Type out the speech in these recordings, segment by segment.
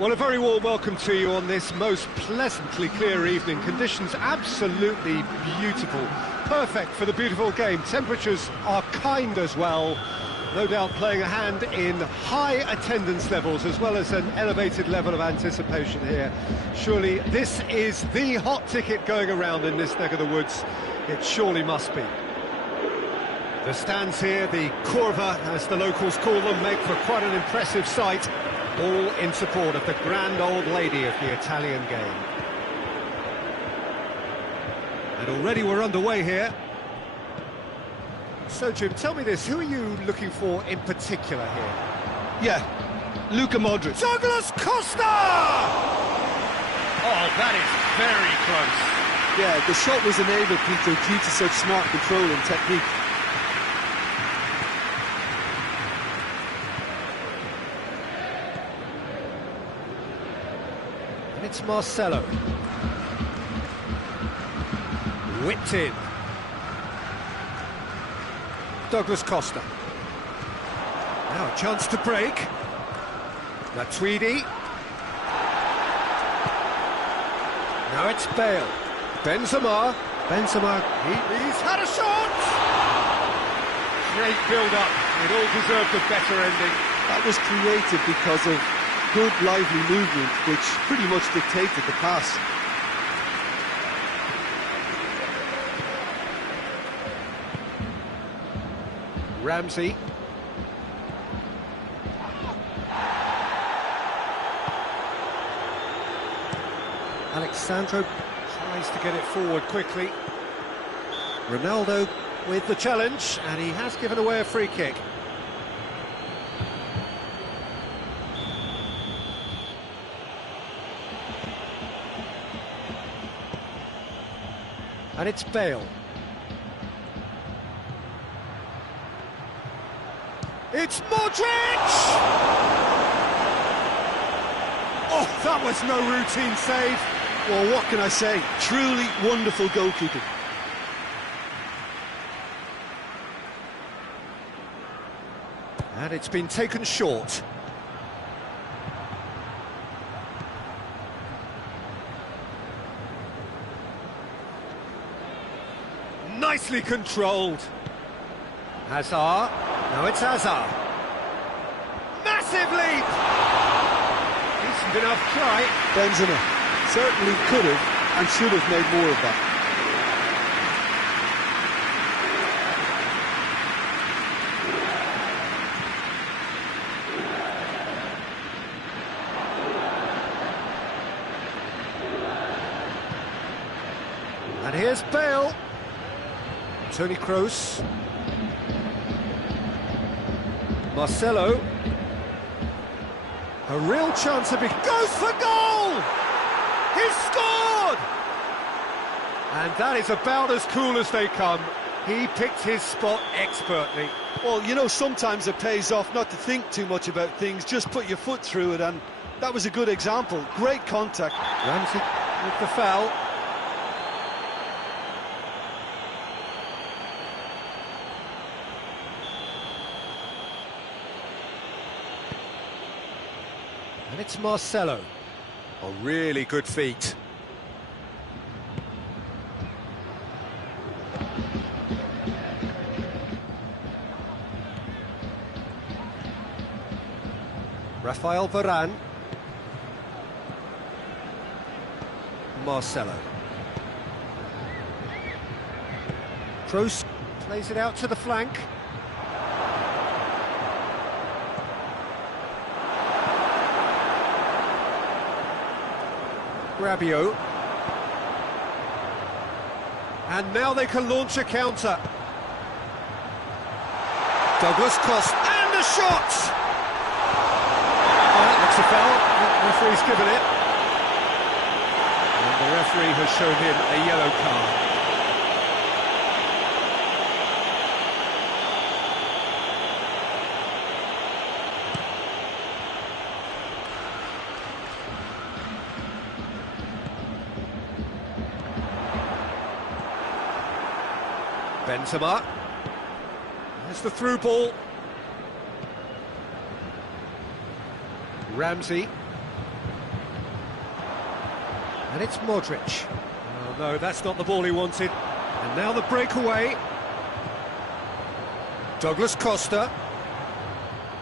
Well, a very warm welcome to you on this most pleasantly clear evening. Conditions absolutely beautiful. Perfect for the beautiful game. Temperatures are kind as well. No doubt playing a hand in high attendance levels as well as an elevated level of anticipation here. Surely this is the hot ticket going around in this neck of the woods. It surely must be. The stands here, the curva, as the locals call them, make for quite an impressive sight, all in support of the grand old lady of the Italian game. And already we're underway here. So, Jim, tell me this, who are you looking for in particular here? Yeah, Luka Modric. Douglas Costa! Oh, that is very close. Yeah, the shot was enabled, Peter, due to such smart control and technique. And it's Marcelo. Whipped in. Douglas Costa. Now a chance to break. Matuidi. Now it's Bale. Benzema. He's had a shot! Great build-up. It all deserved a better ending. That was created because of good, lively movement, which pretty much dictated the pass. Ramsey. Alexandro tries to get it forward quickly. Ronaldo with the challenge, and he has given away a free kick. And it's Bale. It's Modric! Oh, that was no routine save. Well, what can I say? Truly wonderful goalkeeping. And it's been taken short. Nicely controlled. Hazard. Now it's Hazard. Massive leap! Decent enough try. Benzema certainly could have and should have made more of that. And here's Bale. Toni Kroos. Marcelo. A real chance of it. Goes for goal! He's scored! And that is about as cool as they come. He picked his spot expertly. Well, you know, sometimes it pays off not to think too much about things, just put your foot through it, and that was a good example. Great contact. Ramsey with the foul. And it's Marcelo. A really good feat. Rafael Varane. Marcelo. Kroos plays it out to the flank. Rabiot. And now they can launch a counter. Douglas Costa. And a shot! Oh, that's a foul. The referee's given it. And the referee has shown him a yellow card. Benzema. There's the through ball. Ramsey. And it's Modric. Oh no, that's not the ball he wanted. And now the breakaway. Douglas Costa.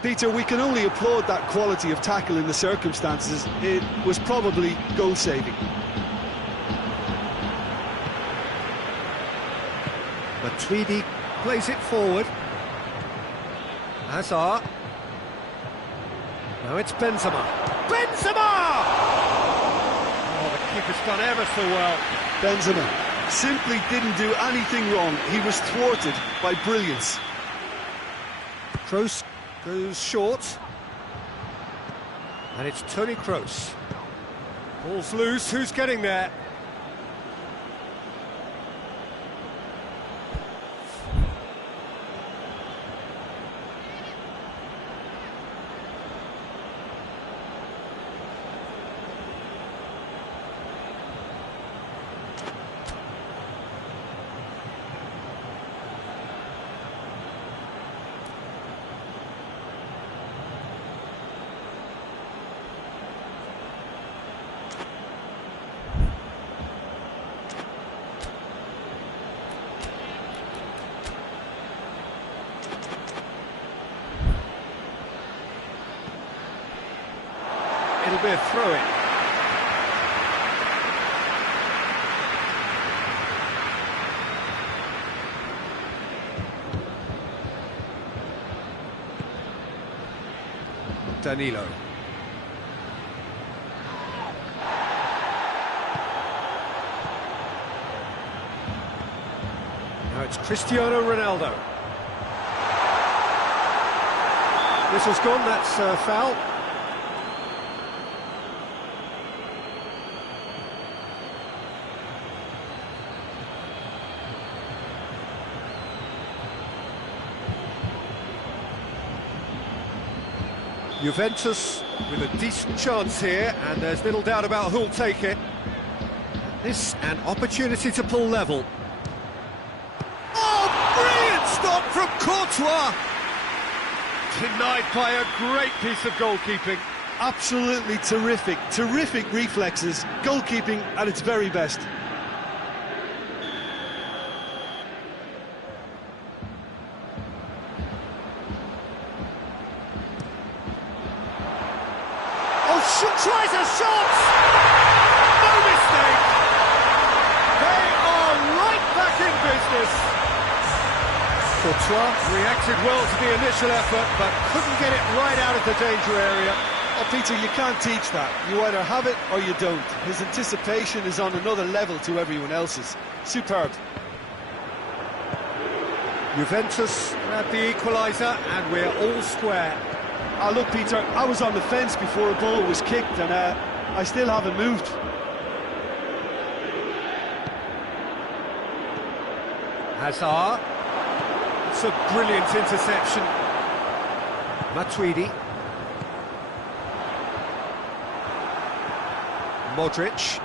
Peter, we can only applaud that quality of tackle in the circumstances. It was probably goal-saving. Matuidi plays it forward. Hazard. Now it's Benzema. Benzema! Oh, the keeper's done ever so well. Benzema simply didn't do anything wrong. He was thwarted by brilliance. Kroos goes short. And it's Toni Kroos. Ball's loose, who's getting there? It'll be a throw-in. Danilo. Now it's Cristiano Ronaldo. Whistle's gone, that's a foul. Juventus with a decent chance here, and there's little doubt about who'll take it. This an opportunity to pull level. Oh, brilliant stop from Courtois! Denied by a great piece of goalkeeping. Absolutely terrific reflexes, goalkeeping at its very best. Tries a shot! No mistake! They are right back in business! Courtois reacted well to the initial effort, but couldn't get it right out of the danger area. Oh, Peter, you can't teach that. You either have it or you don't. His anticipation is on another level to everyone else's. Superb. Juventus grabbed the equaliser, and we're all square. Look, Peter, I was on the fence before a ball was kicked, and I still haven't moved. Hazard. It's a brilliant interception. Matuidi. Modric.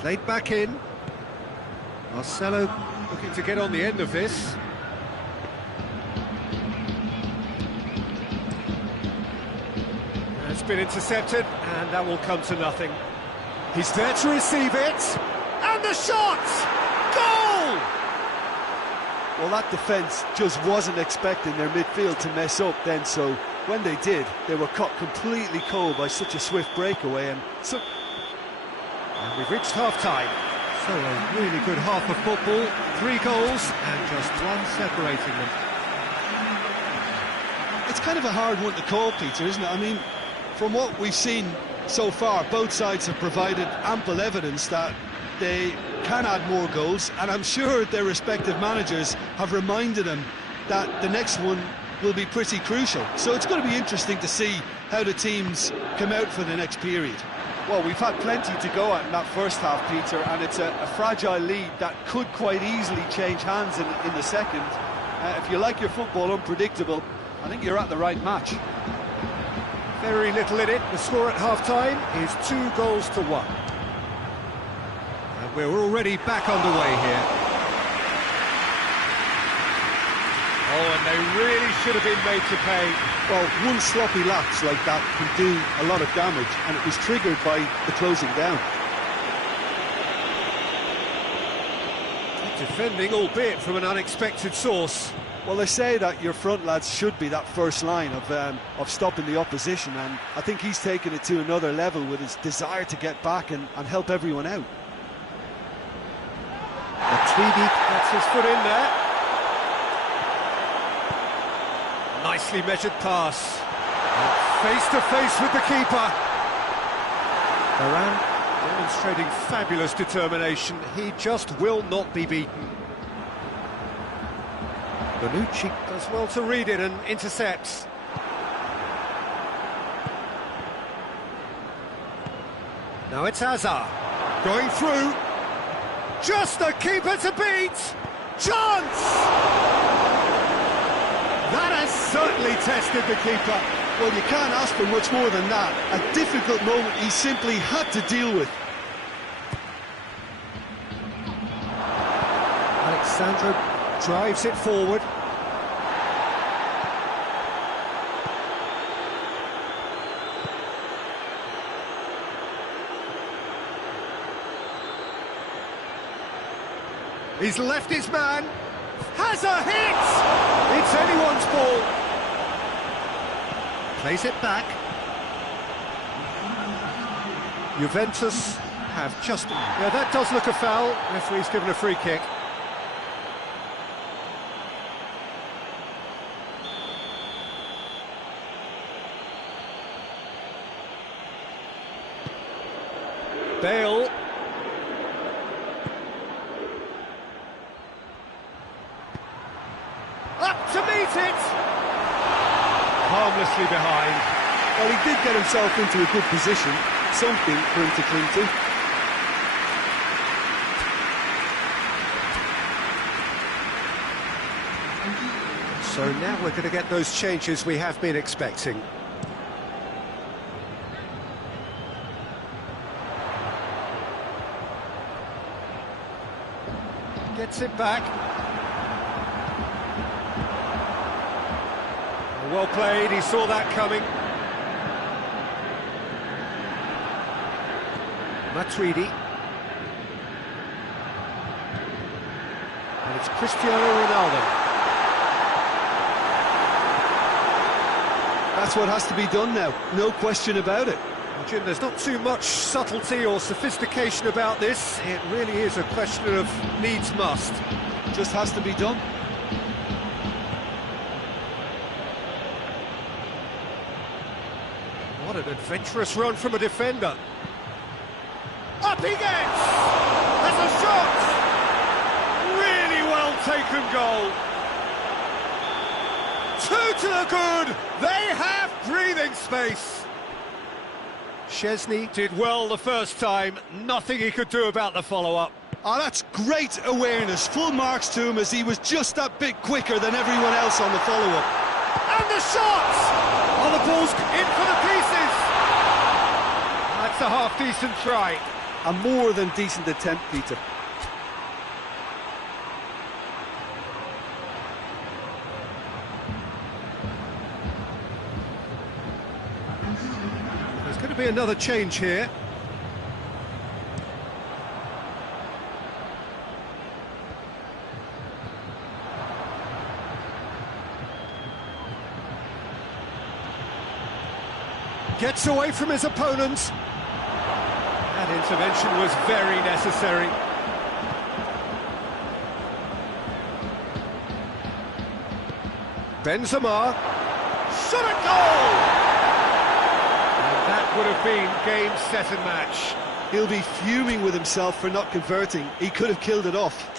Played back in. Marcelo looking to get on the end of this. It's been intercepted, and that will come to nothing. He's there to receive it, and the shot! Goal! Well, that defence just wasn't expecting their midfield to mess up then, so when they did, they were caught completely cold by such a swift breakaway, and we've reached half-time. So a really good half of football, 3 goals, and just one separating them. It's kind of a hard one to call, Peter, isn't it? I mean, from what we've seen so far, both sides have provided ample evidence that they can add more goals, and I'm sure their respective managers have reminded them that the next one will be pretty crucial. So it's going to be interesting to see how the teams come out for the next period. Well, we've had plenty to go at in that first half, Peter, and it's a fragile lead that could quite easily change hands in the second. If you like your football unpredictable, I think you're at the right match. Very little in it. The score at half-time is 2-1. And we're already back underway here. Oh, and they really should have been made to pay. Well, one sloppy lapse like that can do a lot of damage, and it was triggered by the closing down. Defending, albeit from an unexpected source. Well, they say that your front lads should be that first line of stopping the opposition, and I think he's taken it to another level with his desire to get back and help everyone out. Tweedy gets his foot in there. Nicely measured pass. Face to face with the keeper. Varane demonstrating fabulous determination. He just will not be beaten. Bonucci does well to read it and intercepts. Now it's Hazard going through. Just the keeper to beat. Chance! That has certainly tested the keeper. Well, you can't ask for much more than that. A difficult moment he simply had to deal with. Alexandro drives it forward. He's left his man. Has a hit! It's anyone's ball. Plays it back. Juventus have just... Yeah, that does look a foul. Referee's given a free kick. Bale. Up to meet it! Harmlessly behind. Well, he did get himself into a good position, something for him to cling to. So now we're going to get those changes we have been expecting. Gets it back. Well played, he saw that coming. Matuidi. And it's Cristiano Ronaldo. That's what has to be done now, no question about it. Well, Jim, there's not too much subtlety or sophistication about this. It really is a question of needs must. Just has to be done. What an adventurous run from a defender. Up he gets! That's a shot! Really well taken goal. 2 to the good! They have breathing space. Chesney did well the first time. Nothing he could do about the follow-up. Oh, that's great awareness. Full marks to him as he was just that bit quicker than everyone else on the follow-up. And the shot! Oh, the ball's in for the pieces! That's a half-decent try. A more than decent attempt, Peter. There's going to be another change here. Gets away from his opponent. That intervention was very necessary. Benzema. Shot at goal! And that would have been game, set and match. He'll be fuming with himself for not converting. He could have killed it off.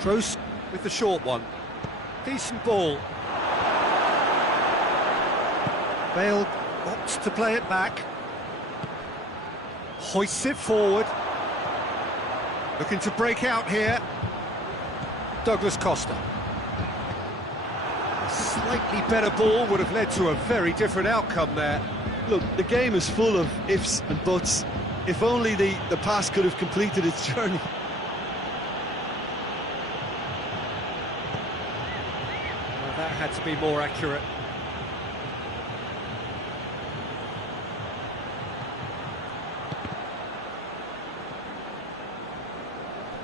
Kroos with the short one. Decent ball. Bale opts to play it back. Hoists it forward. Looking to break out here. Douglas Costa. A slightly better ball would have led to a very different outcome there. Look, the game is full of ifs and buts. If only the pass could have completed its journey. Well, that had to be more accurate.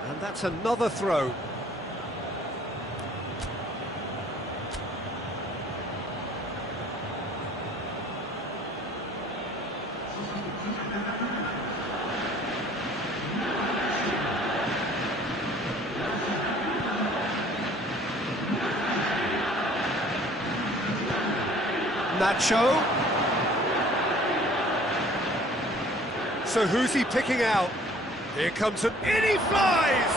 And that's another throw. Nacho. So who's he picking out? Here comes in he flies!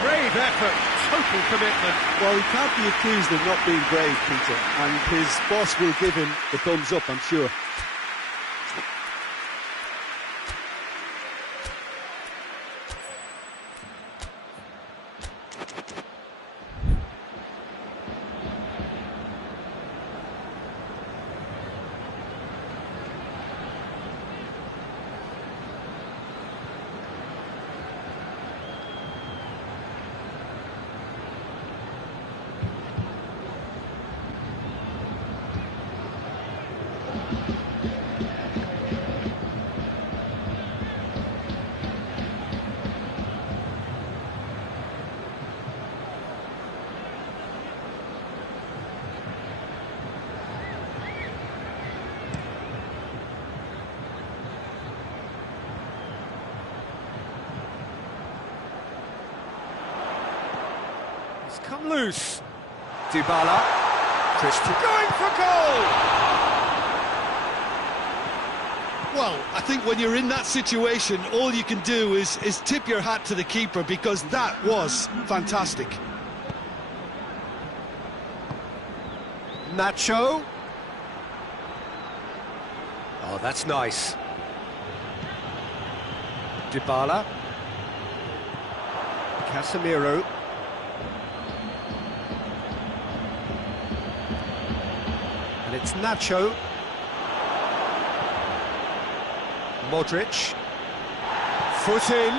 Brave effort, total commitment. Well, he can't be accused of not being brave, Peter, and his boss will give him the thumbs up, I'm sure. It's come loose. Dybala. Christian going for goal! Well, I think when you're in that situation, all you can do is tip your hat to the keeper, because that was fantastic. Nacho. Oh, that's nice. Dybala. Casemiro. And it's Nacho. Modric. Foot in.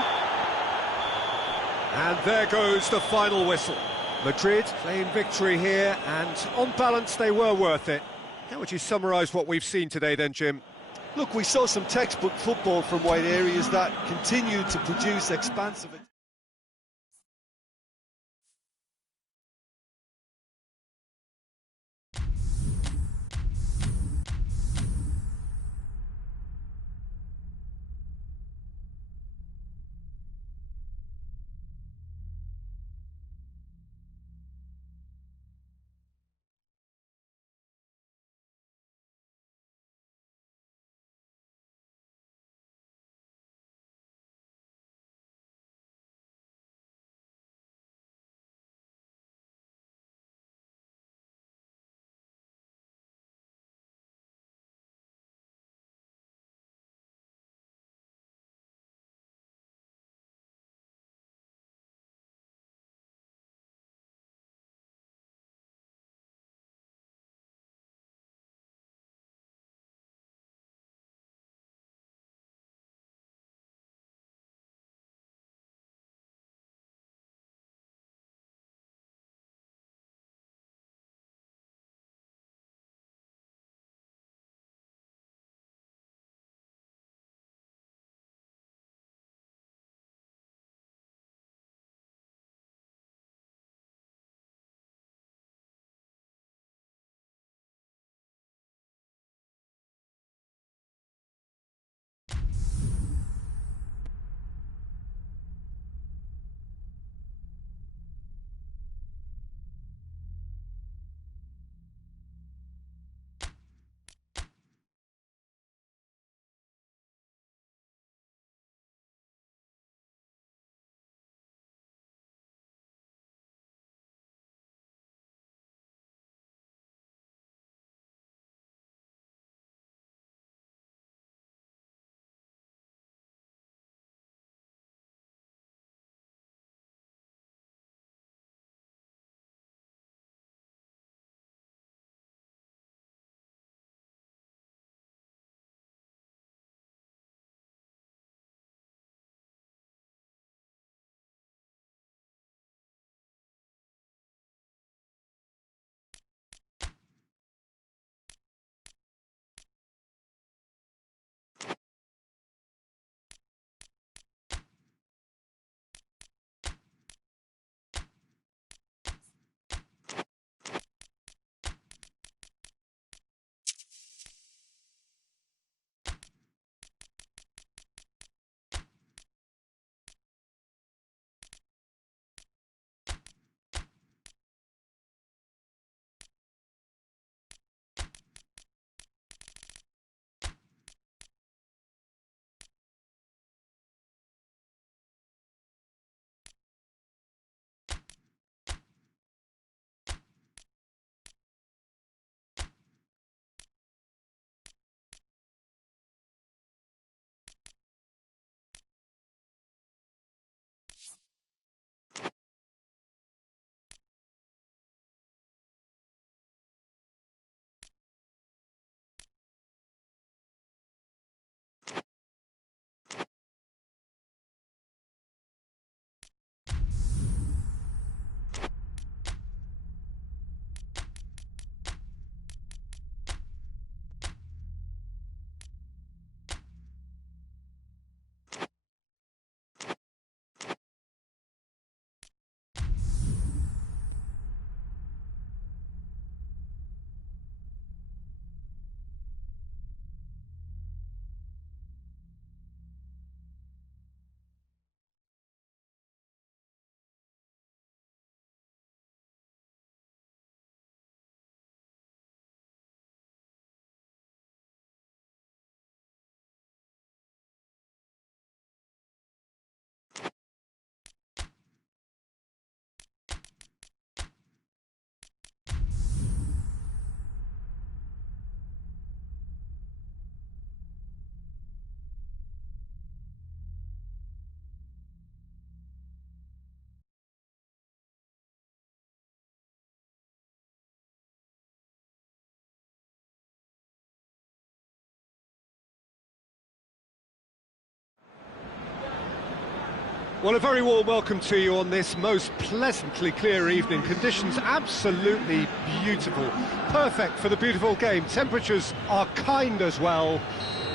And there goes the final whistle. Madrid playing victory here, and on balance they were worth it. How would you summarise what we've seen today then, Jim? Look, we saw some textbook football from wide areas that continued to produce expansive... Well, a very warm welcome to you on this most pleasantly clear evening. Conditions absolutely beautiful. Perfect for the beautiful game. Temperatures are kind as well.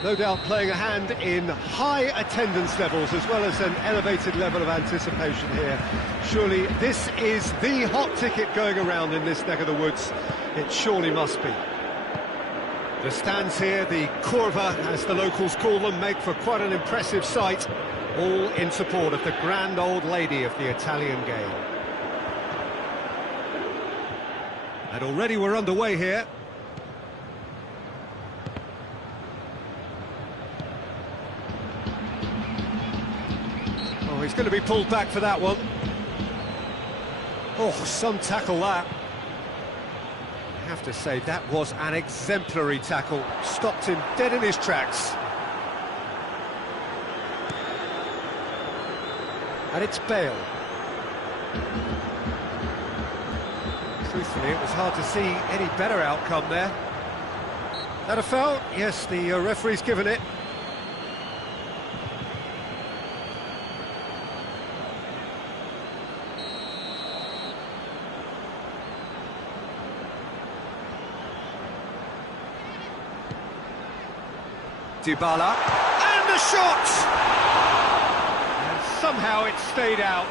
No doubt playing a hand in high attendance levels as well as an elevated level of anticipation here. Surely this is the hot ticket going around in this neck of the woods. It surely must be. The stands here, the curva as the locals call them, make for quite an impressive sight. All in support of the grand old lady of the Italian game. And already we're underway here. Oh, he's going to be pulled back for that one. Oh, some tackle that. I have to say, that was an exemplary tackle. Stopped him dead in his tracks. And it's Bale. Truthfully, it was hard to see any better outcome there. That a foul? Yes, the referee's given it. Dybala. And the shot! Somehow it stayed out.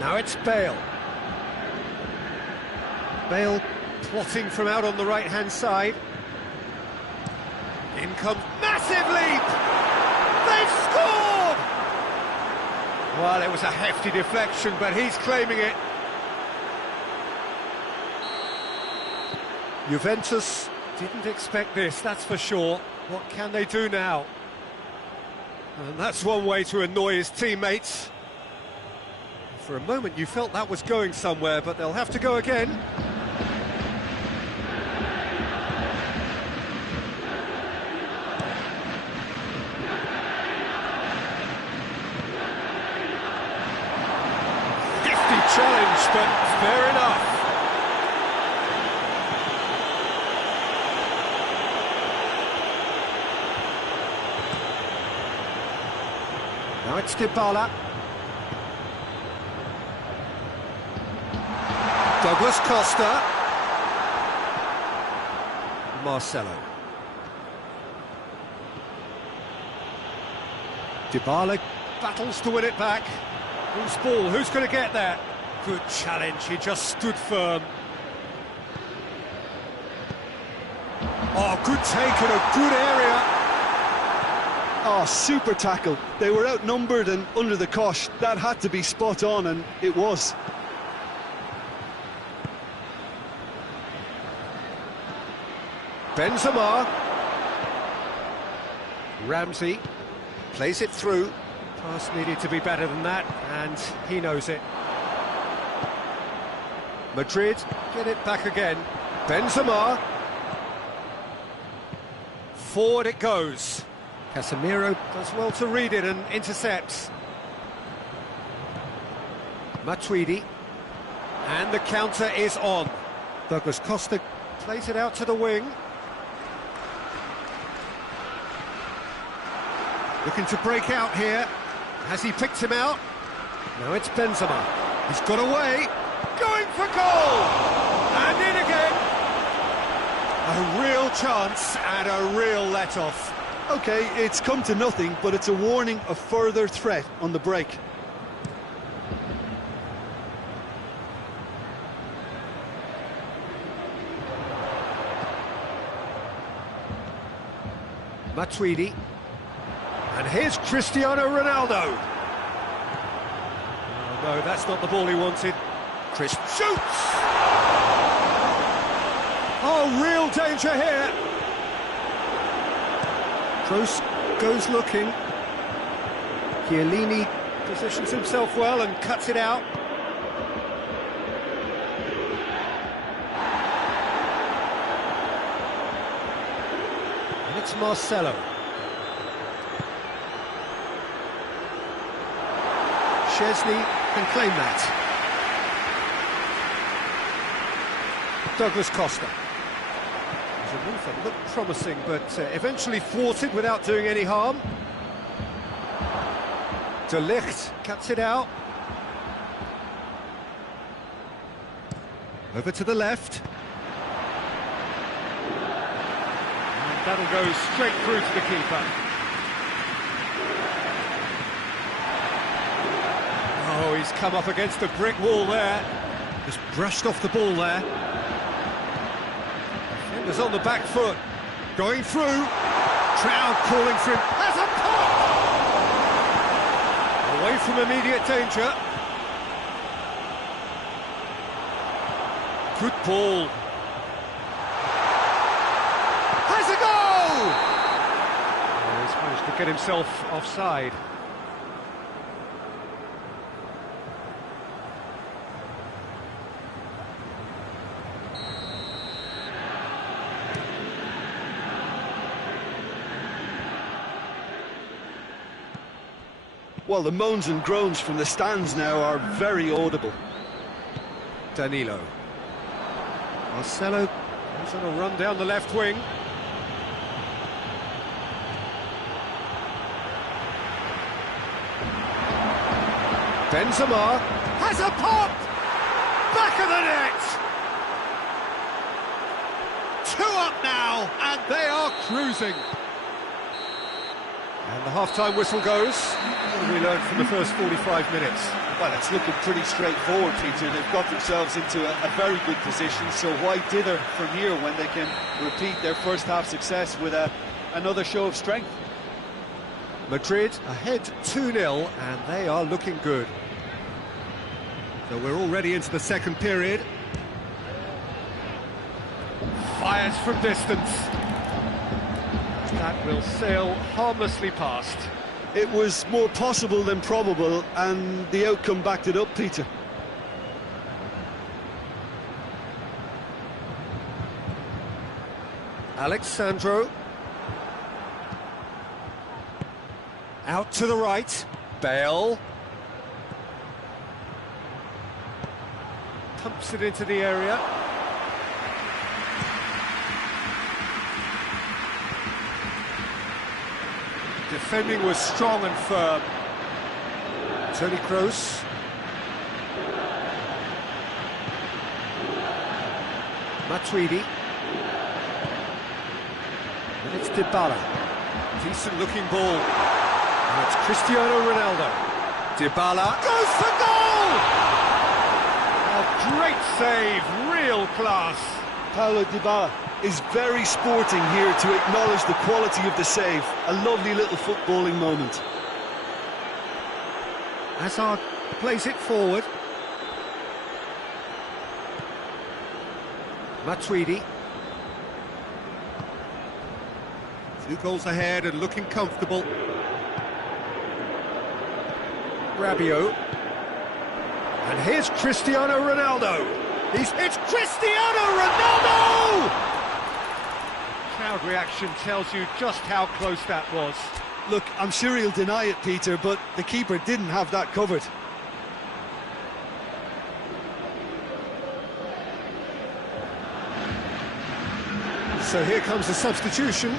Now it's Bale. Bale plotting from out on the right-hand side. In comes massive leap! They've scored! Well, it was a hefty deflection, but he's claiming it. Juventus didn't expect this, that's for sure. What can they do now? And that's one way to annoy his teammates. For a moment you felt that was going somewhere, but they'll have to go again. Challenge, but fair enough. Now it's Dybala. Douglas Costa. Marcelo. Dybala battles to win it back. Who's ball? Who's going to get that? Good challenge, he just stood firm. Oh, good take in a good area. Oh, super tackle. They were outnumbered and under the cosh. That had to be spot on, and it was. Benzema. Ramsey plays it through. Pass needed to be better than that, and he knows it. Madrid get it back again. Benzema. Forward it goes. Casemiro does well to read it and intercepts. Matuidi. And the counter is on. Douglas Costa plays it out to the wing. Looking to break out here. Has he picked him out? Now it's Benzema. He's got away. Going for goal! And in again! A real chance and a real let-off. OK, it's come to nothing, but it's a warning of further threat on the break. Matuidi. And here's Cristiano Ronaldo. Oh, no, that's not the ball he wanted. Chris shoots! Oh, real danger here. Kroos goes looking. Chiellini positions himself well and cuts it out. And it's Marcelo. Szczesny can claim that. Douglas Costa. It was a move that looked promising, but eventually thwarted without doing any harm. De Ligt cuts it out. Over to the left. And that'll go straight through to the keeper. Oh, he's come up against a brick wall there. Just brushed off the ball there. Defender's on the back foot. Going through. Crowd calling for him. Has a pop! Away from immediate danger. Good ball. Has a goal! Oh, he's managed to get himself offside. Well, the moans and groans from the stands now are very audible. Danilo. Marcelo is on a run down the left wing. Benzema has a pop! Back of the net! 2 up now, and they are cruising. And the half-time whistle goes. What have we learned from the first 45 minutes? Well, it's looking pretty straightforward, Peter. They've got themselves into a very good position, so why dither from here when they can repeat their first-half success with another show of strength? Madrid ahead 2-0, and they are looking good. So we're already into the second period. Fires from distance. That will sail harmlessly past. It was more possible than probable, and the outcome backed it up, Peter. Alexandro. Out to the right. Bale. Pumps it into the area. Defending was strong and firm. Toni Kroos. Matuidi. And it's Dybala. Decent looking ball. And it's Cristiano Ronaldo. Dybala goes for goal! A great save, real class. Paulo Dybala is very sporting here to acknowledge the quality of the save. A lovely little footballing moment. Hazard plays it forward. Matuidi. 2 goals ahead and looking comfortable. Rabiot. And here's Cristiano Ronaldo. It's Cristiano Ronaldo! Crowd reaction tells you just how close that was. Look, I'm sure he'll deny it, Peter, but the keeper didn't have that covered. So here comes the substitution.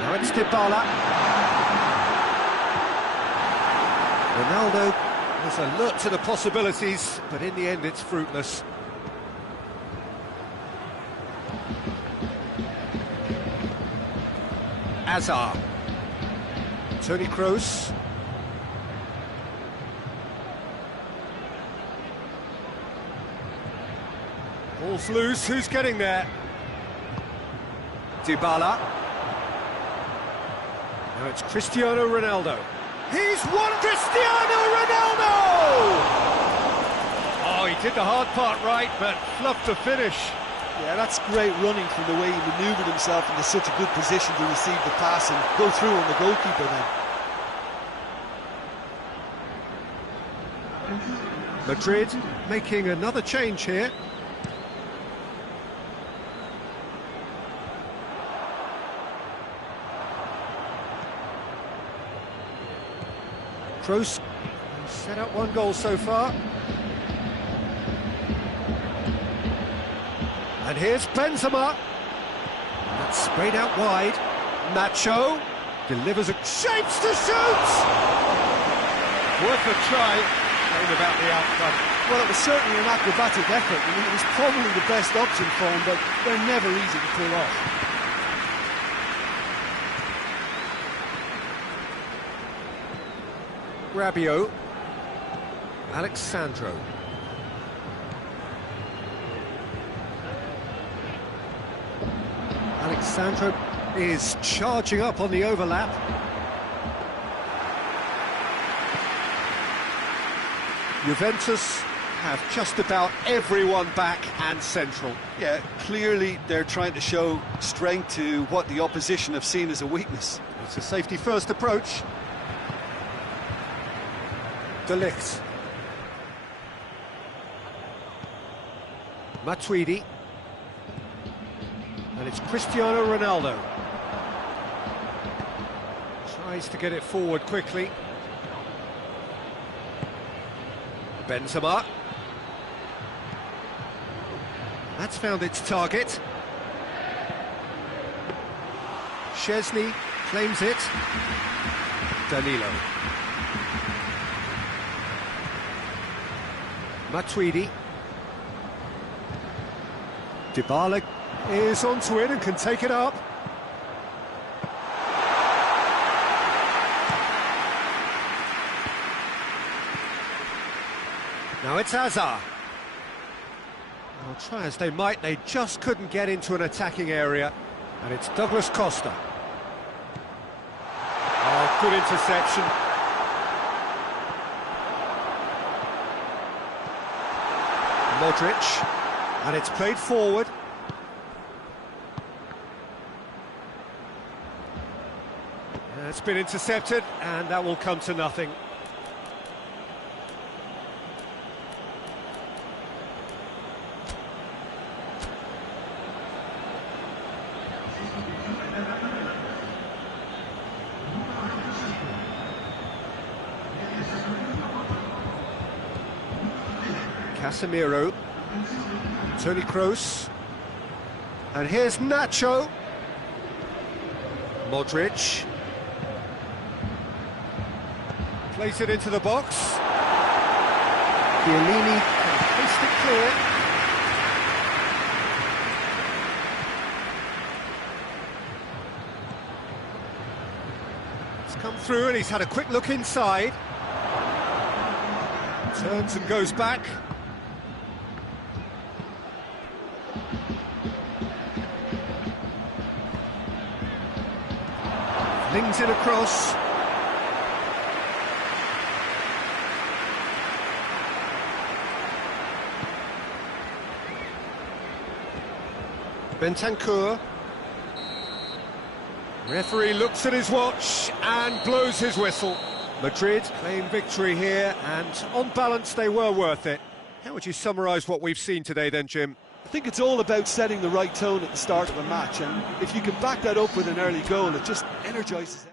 Now it's Dybala. Ronaldo was alert to the possibilities, but in the end it's fruitless. Hazard. Toni Kroos. Ball's loose, who's getting there? Dybala. Now it's Cristiano Ronaldo. He's won Cristiano Ronaldo! Oh, he did the hard part right, but fluffed the finish. Yeah, that's great running from the way he manoeuvred himself into such a good position to receive the pass and go through on the goalkeeper then. Madrid making another change here. Kroos set up one goal so far. And here's Benzema. That's sprayed out wide. Nacho delivers a shapes to shoot! Worth a try. Shame about the outcome. Well, it was certainly an acrobatic effort. I mean, it was probably the best option for him, but they're never easy to pull off. Rabiot. Alexandro. Alexandro is charging up on the overlap. Juventus have just about everyone back and central. Yeah, clearly they're trying to show strength to what the opposition have seen as a weakness. It's a safety-first approach. De Ligt. Matuidi. And it's Cristiano Ronaldo. Tries to get it forward quickly. Benzema. That's found its target. Szczesny claims it. Danilo. Matuidi. Dybala is onto it and can take it up. Now it's Hazard. Well, try as they might, they just couldn't get into an attacking area. And it's Douglas Costa. Oh, good interception. Modric. And it's played forward. It's been intercepted, and that will come to nothing. Casemiro. Toni Kroos. And here's Nacho. Modric. Place it into the box. Chiellini can paste it clear. It's come through and he's had a quick look inside. Turns and goes back. Flings it across. Bentancur. Referee looks at his watch and blows his whistle. Madrid claim victory here, and on balance they were worth it. How would you summarise what we've seen today then, Jim? I think it's all about setting the right tone at the start of a match, and if you can back that up with an early goal, it just energises them.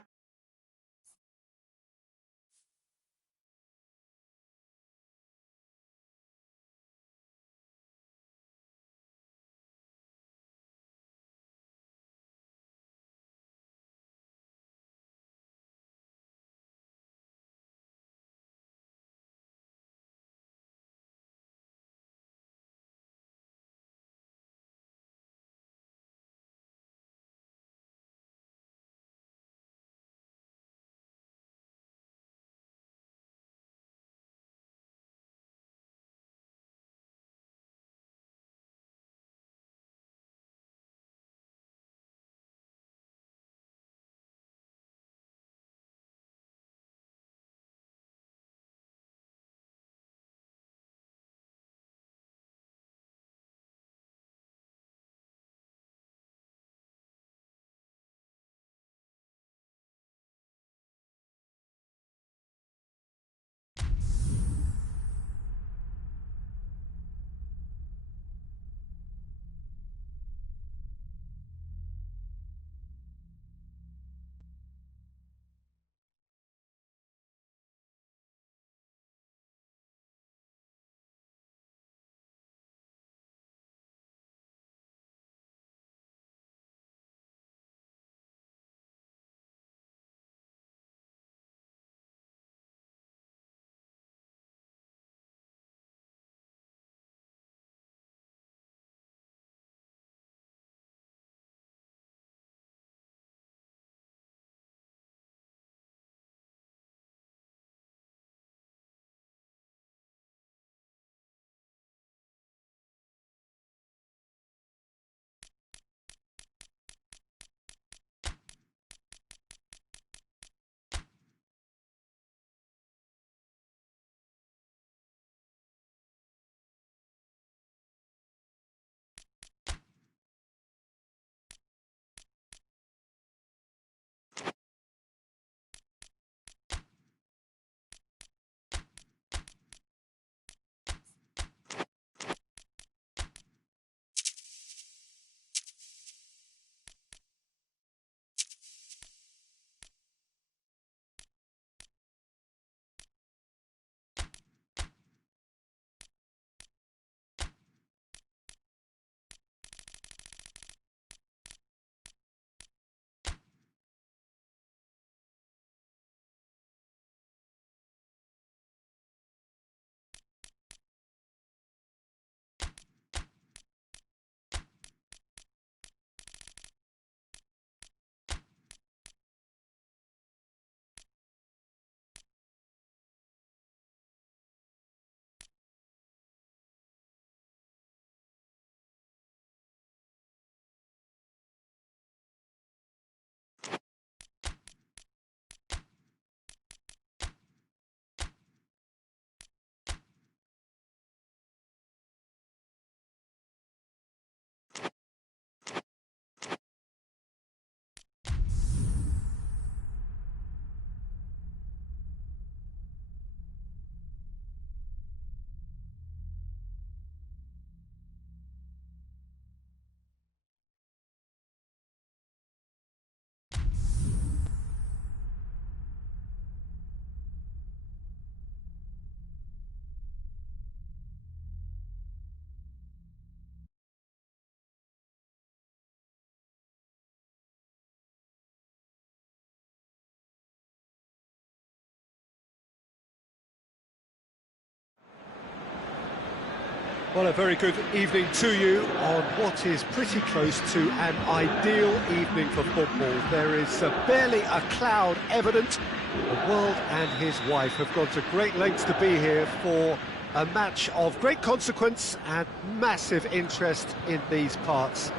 Well, a very good evening to you on what is pretty close to an ideal evening for football. There is barely a cloud evident. The world and his wife have gone to great lengths to be here for a match of great consequence and massive interest in these parts.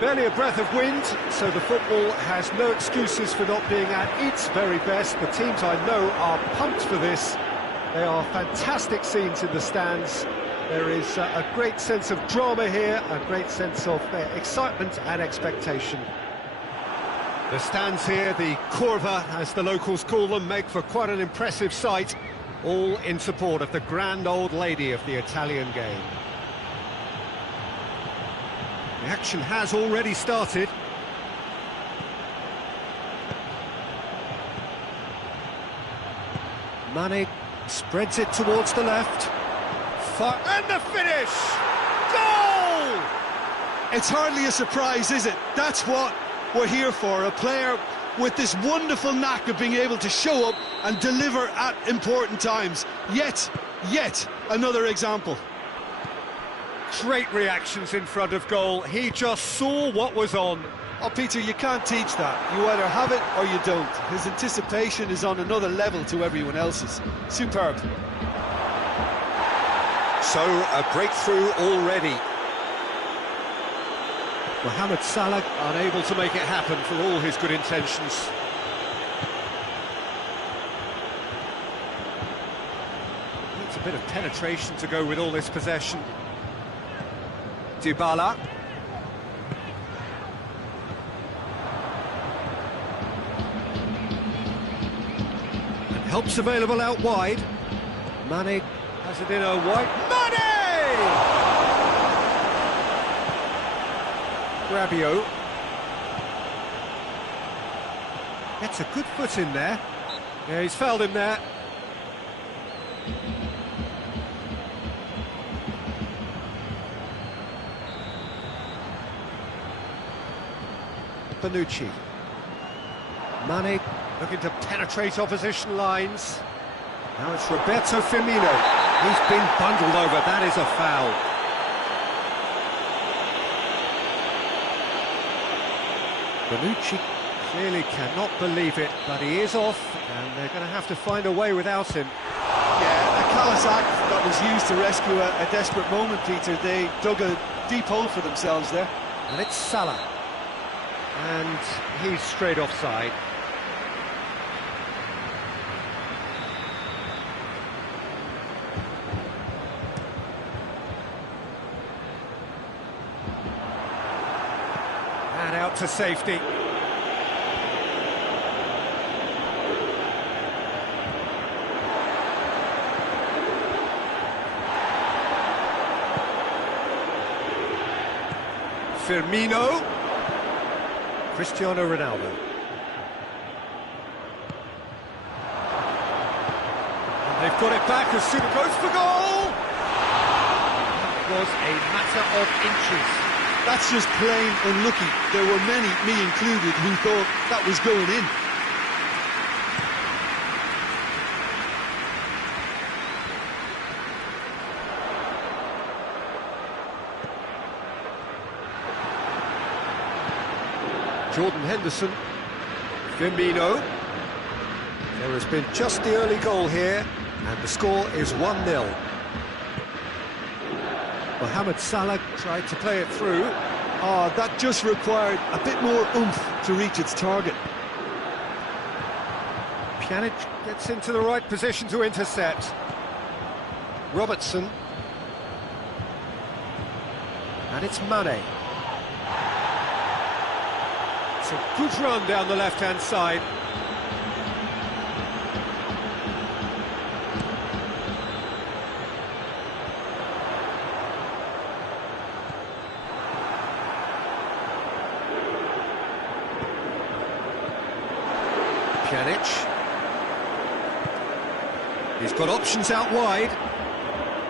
Barely a breath of wind, so the football has no excuses for not being at its very best. The teams I know are pumped for this. They are fantastic scenes in the stands. There is a great sense of drama here, a great sense of excitement and expectation. The stands here, the curva, as the locals call them, make for quite an impressive sight, all in support of the grand old lady of the Italian game. The action has already started. Mane spreads it towards the left. And the finish! Goal! It's hardly a surprise, is it? That's what we're here for, a player with this wonderful knack of being able to show up and deliver at important times. Yet another example. Great reactions in front of goal. He just saw what was on. Oh, Peter, you can't teach that. You either have it or you don't. His anticipation is on another level to everyone else's. Superb. So, a breakthrough already. Mohamed Salah unable to make it happen for all his good intentions. Needs a bit of penetration to go with all this possession. Dybala. And help's available out wide. Mane has it in a wide. Mane! Rabiot. Gets a good foot in there. Yeah, he's fouled him there. Bonucci. Mane looking to penetrate opposition lines. Now it's Roberto Firmino. He's been bundled over. That is a foul. Bonucci clearly cannot believe it, but he is off, and they're going to have to find a way without him. Yeah, a callous act that was used to rescue a desperate moment, Peter. They dug a deep hole for themselves there. And it's Salah. And he's straight offside. And out to safety. Firmino. Cristiano Ronaldo. And they've got it back as soon as it goes for goal! It was a matter of inches. That's just plain unlucky. There were many, me included, who thought that was going in. Jordan Henderson, Firmino. There has been just the early goal here, and the score is 1-0. Mohamed Salah tried to play it through. That just required a bit more oomph to reach its target. Pjanic gets into the right position to intercept. Robertson. And it's Mane. It's a good run down the left-hand side. Pjanic. He's got options out wide.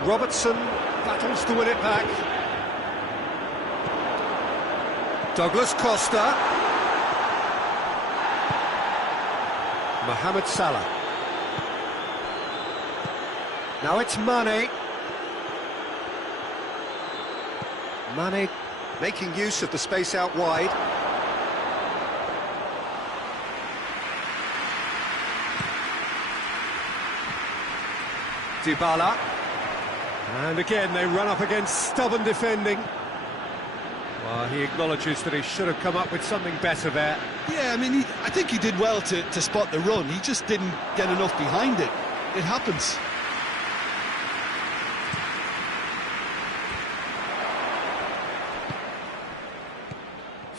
Robertson battles to win it back. Douglas Costa. Mohamed Salah. Now it's Mane. Mane making use of the space out wide. Dybala. And again they run up against stubborn defending. Well, he acknowledges that he should have come up with something better there. Yeah, I mean, I think he did well to spot the run. He just didn't get enough behind it. It happens.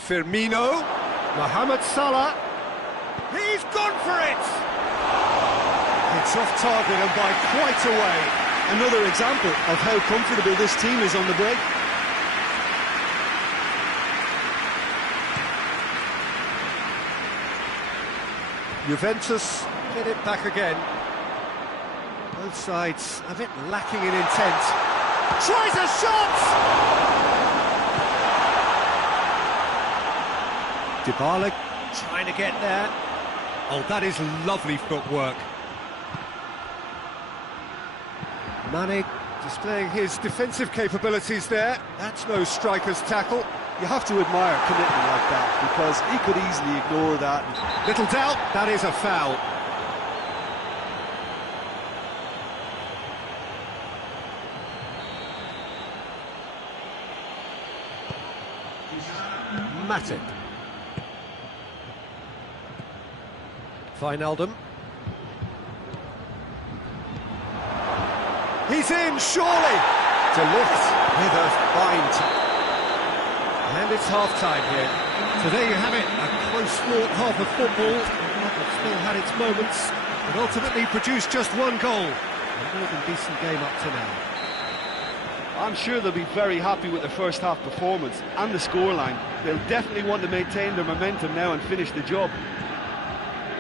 Firmino, Mohamed Salah, he's gone for it! It's off target and by quite a way. Another example of how comfortable this team is on the break. Juventus get it back again. Both sides a bit lacking in intent. Tries a shot! Dybala trying to get there. Oh, that is lovely footwork. Mane displaying his defensive capabilities there. That's no striker's tackle. You have to admire commitment like that, because he could easily ignore that. Little doubt, that is a foul. Matip. Wijnaldum. He's in, surely! To lift with a fine tap. And it's half-time here. So there you have it, a close-fought half of football. It's still had its moments, but ultimately produced just one goal. A more than decent game up to now. I'm sure they'll be very happy with the first half performance and the scoreline. They'll definitely want to maintain their momentum now and finish the job.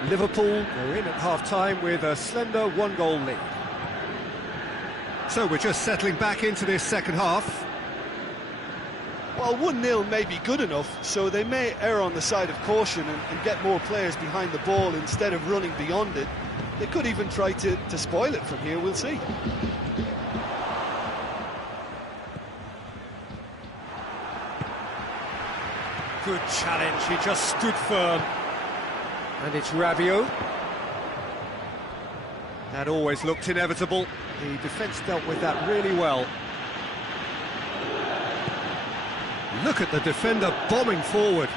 Liverpool are in at half-time with a slender one-goal lead. So we're just settling back into this second half. Well, 1-0 may be good enough, so they may err on the side of caution and get more players behind the ball instead of running beyond it. They could even try to spoil it from here, we'll see. Good challenge, he just stood firm. And it's Rabiot. That always looked inevitable. The defence dealt with that really well. Look at the defender bombing forward.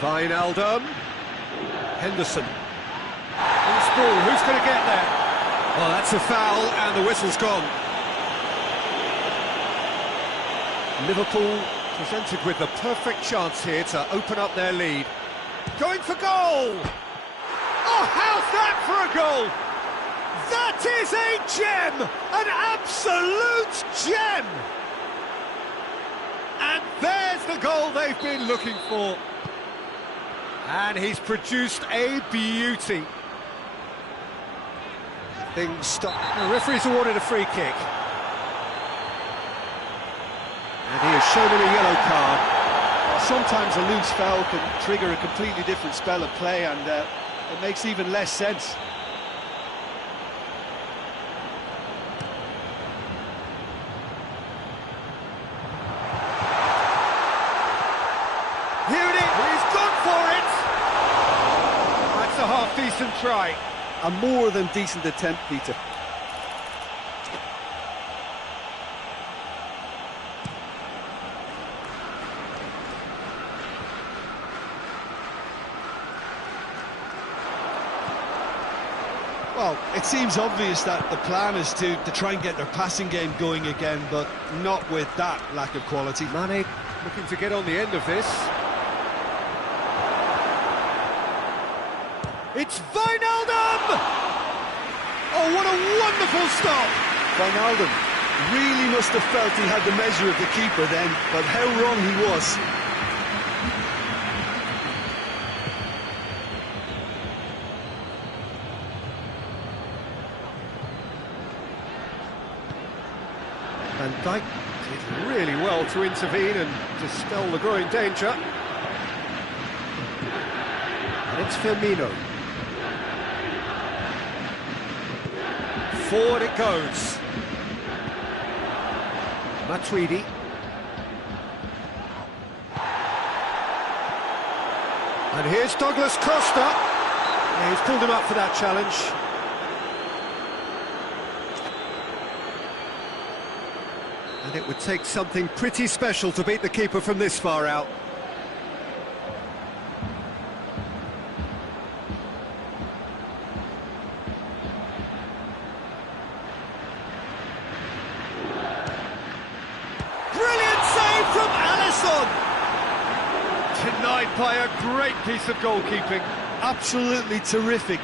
Wijnaldum. Henderson. Loose ball, who's going to get there? Well, that's a foul and the whistle's gone. Liverpool presented with the perfect chance here to open up their lead. Going for goal! Oh, how's that for a goal? That is a gem! An absolute gem! And there's the goal they've been looking for. And he's produced a beauty. Things stop. The referee's awarded a free kick. And he has shown him a yellow card. Sometimes a loose foul can trigger a completely different spell of play, and it makes even less sense. Here it is, he's gone for it! That's a half-decent try. A more than decent attempt, Peter. Well, it seems obvious that the plan is to try and get their passing game going again, but not with that lack of quality. Mane looking to get on the end of this. It's Wijnaldum! Oh, what a wonderful stop! Wijnaldum really must have felt he had the measure of the keeper then, but how wrong he was. Van Dijk did really well to intervene and dispel the growing danger. And it's Firmino. Forward it goes. Matuidi. And here's Douglas Costa. Yeah, he's pulled him up for that challenge. And it would take something pretty special to beat the keeper from this far out. Brilliant save from Alisson! Denied by a great piece of goalkeeping. Absolutely terrific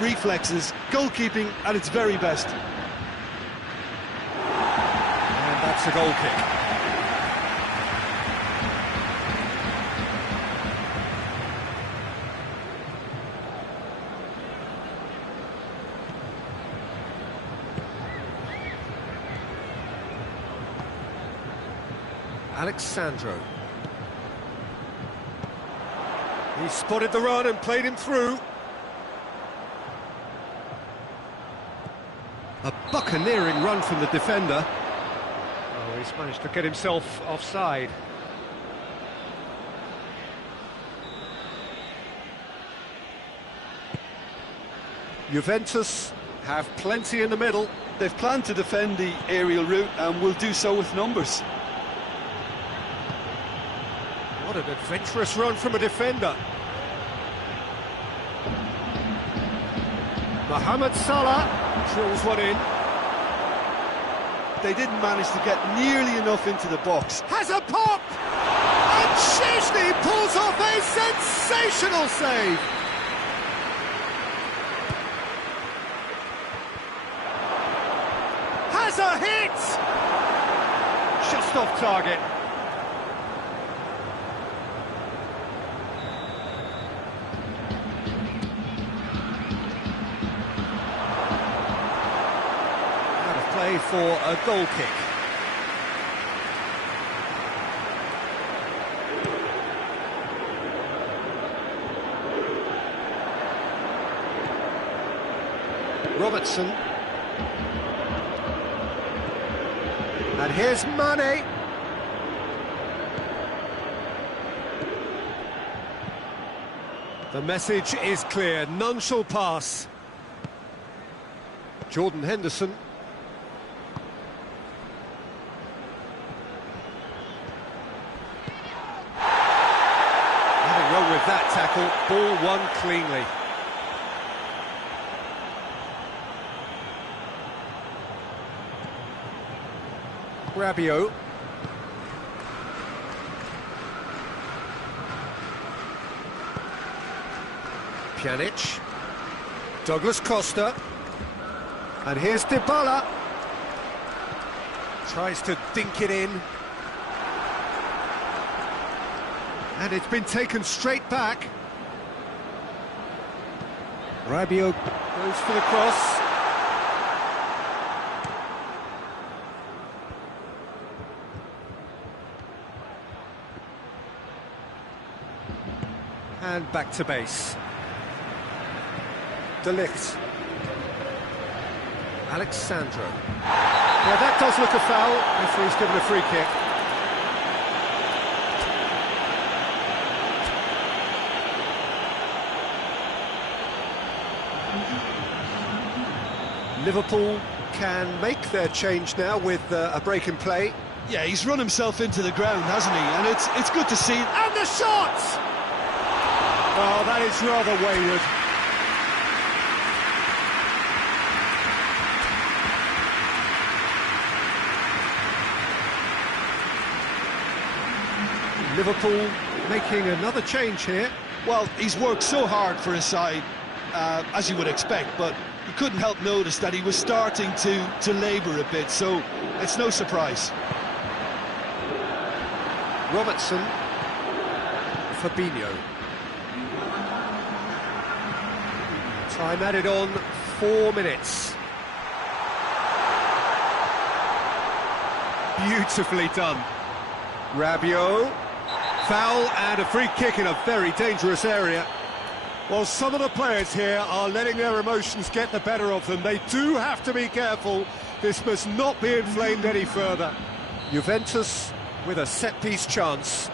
reflexes, goalkeeping at its very best. And that's a goal kick. Alexandro. He spotted the run and played him through. A buccaneering run from the defender. Oh, he's managed to get himself offside. Juventus have plenty in the middle. They've planned to defend the aerial route and will do so with numbers. What an adventurous run from a defender. Mohamed Salah drills one in. They didn't manage to get nearly enough into the box. Has a pop! And Szczesny pulls off a sensational save! Has a hit! Just off target. For a goal kick. Robertson. And here's Mane. The message is clear, none shall pass. Jordan Henderson. With that tackle, ball won cleanly. Rabiot. Pjanic. Douglas Costa. And here's Dybala. Tries to dink it in. And it's been taken straight back. Rabiot goes for the cross. And back to base. De Ligt. Alexandro. Yeah, that does look a foul. Referee's given a free kick. Liverpool can make their change now with a break in play. Yeah, he's run himself into the ground, hasn't he? And it's good to see. And the shot! Oh, that is rather wayward. Liverpool making another change here. Well, he's worked so hard for his side, as you would expect, but you couldn't help notice that he was starting to labour a bit, so it's no surprise. Robertson. Fabinho. Time added on, 4 minutes. Beautifully done. Rabiot. Foul and a free kick in a very dangerous area. Well, some of the players here are letting their emotions get the better of them. They do have to be careful. This must not be inflamed any further. Juventus with a set-piece chance.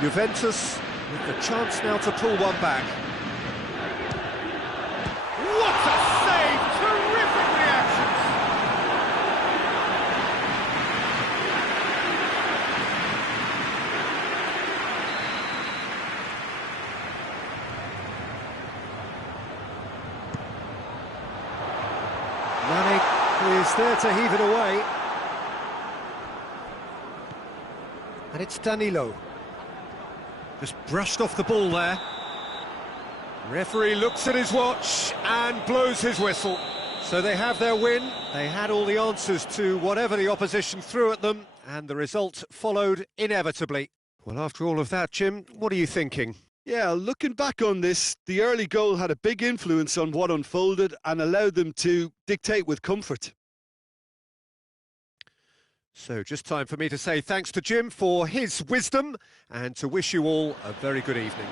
Juventus with the chance now to pull one back. What a save! Terrific reactions! Mane is there to heave it away. And it's Danilo. Just brushed off the ball there. Referee looks at his watch and blows his whistle. So they have their win. They had all the answers to whatever the opposition threw at them, and the result followed inevitably. Well, after all of that, Jim, what are you thinking? Yeah, looking back on this, the early goal had a big influence on what unfolded and allowed them to dictate with comfort. So just time for me to say thanks to Jim for his wisdom and to wish you all a very good evening.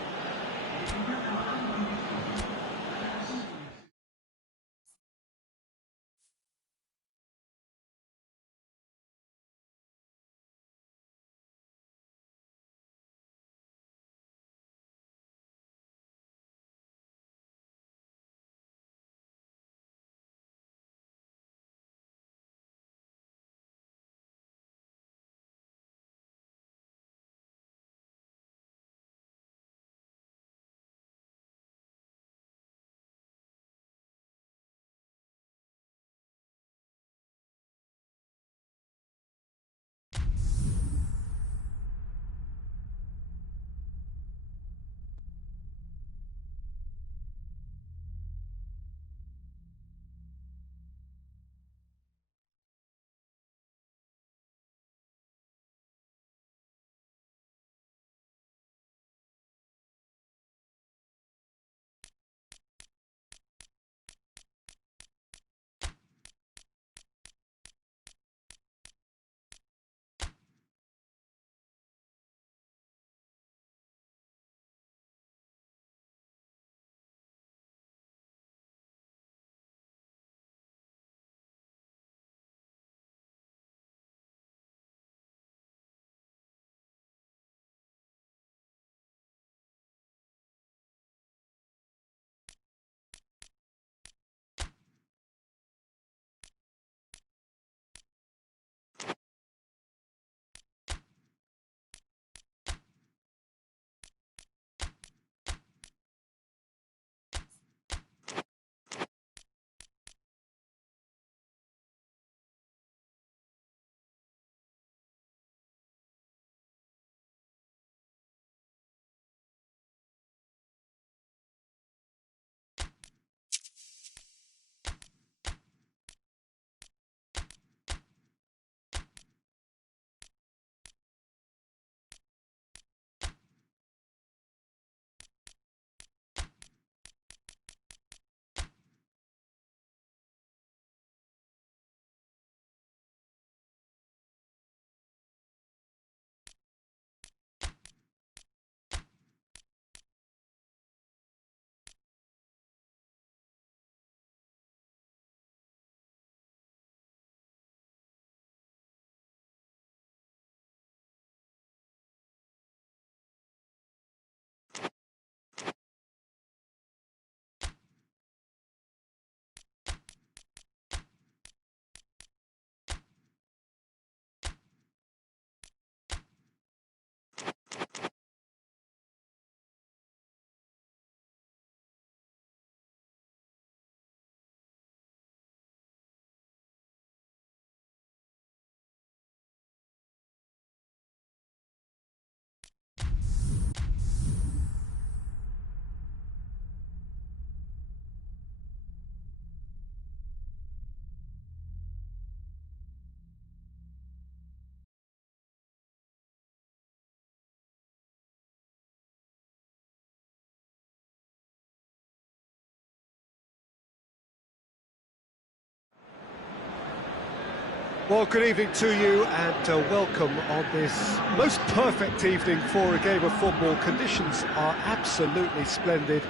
Well, good evening to you and welcome on this most perfect evening for a game of football. Conditions are absolutely splendid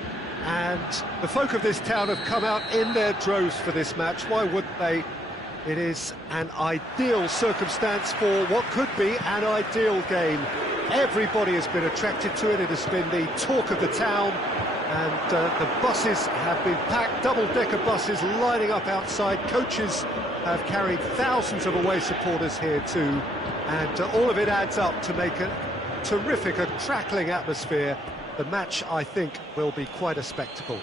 and the folk of this town have come out in their droves for this match. Why wouldn't they? It is an ideal circumstance for what could be an ideal game. Everybody has been attracted to it. It has been the talk of the town, and the buses have been packed, double-decker buses lining up outside. Coaches have carried thousands of away supporters here too, and all of it adds up to make a terrific, a crackling atmosphere. The match, I think, will be quite a spectacle.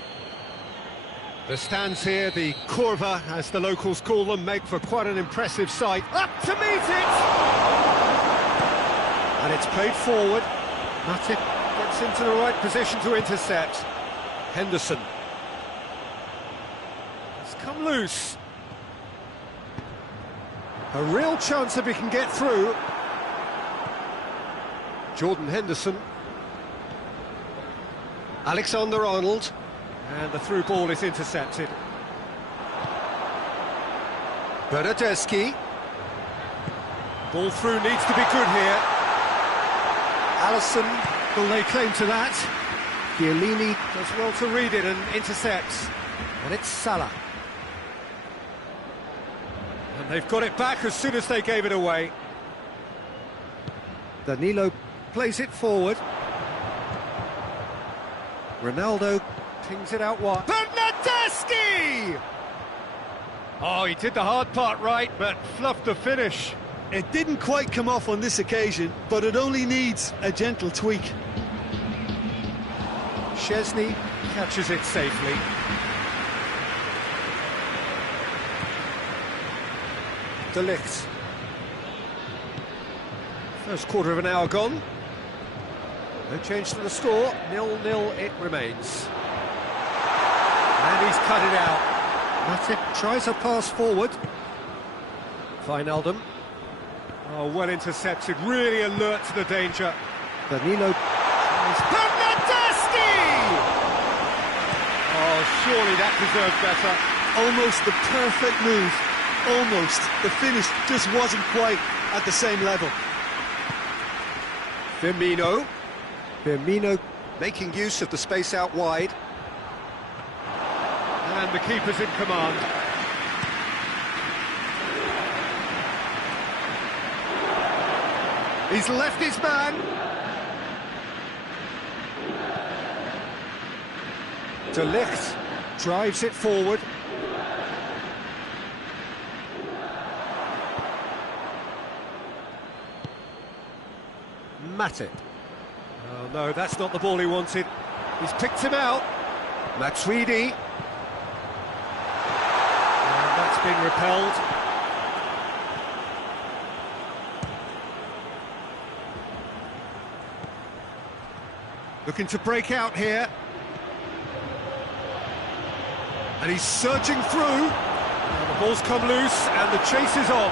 The stands here, the curva, as the locals call them, make for quite an impressive sight. Up to meet it! And it's played forward. Matip gets into the right position to intercept. Henderson. It's come loose. A real chance if he can get through. Jordan Henderson. Alexander-Arnold. And the through ball is intercepted. Bernardeschi. Ball through needs to be good here. Allison will lay claim to that. Chiellini does well to read it and intercepts. And it's Salah. And they've got it back as soon as they gave it away. Danilo plays it forward. Ronaldo pings it out wide. Bernardeschi! Oh, he did the hard part right, but fluffed the finish. It didn't quite come off on this occasion, but it only needs a gentle tweak. Szczesny catches it safely. De Ligt. First quarter of an hour gone. No change to the score, 0-0 it remains. And he's cut it out. Matip tries a pass forward. Wijnaldum. Oh, well intercepted, really alert to the danger. Danilo tries... Bernardeschi! Oh, surely that deserved better. Almost the perfect move. Almost. The finish just wasn't quite at the same level. Firmino. Firmino making use of the space out wide. And the keeper's in command. He's left his man. De Ligt drives it forward. Matip. Oh no, that's not the ball he wanted. He's picked him out. Matuidi. And that's been repelled. Looking to break out here. And he's surging through. And the ball's come loose and the chase is on.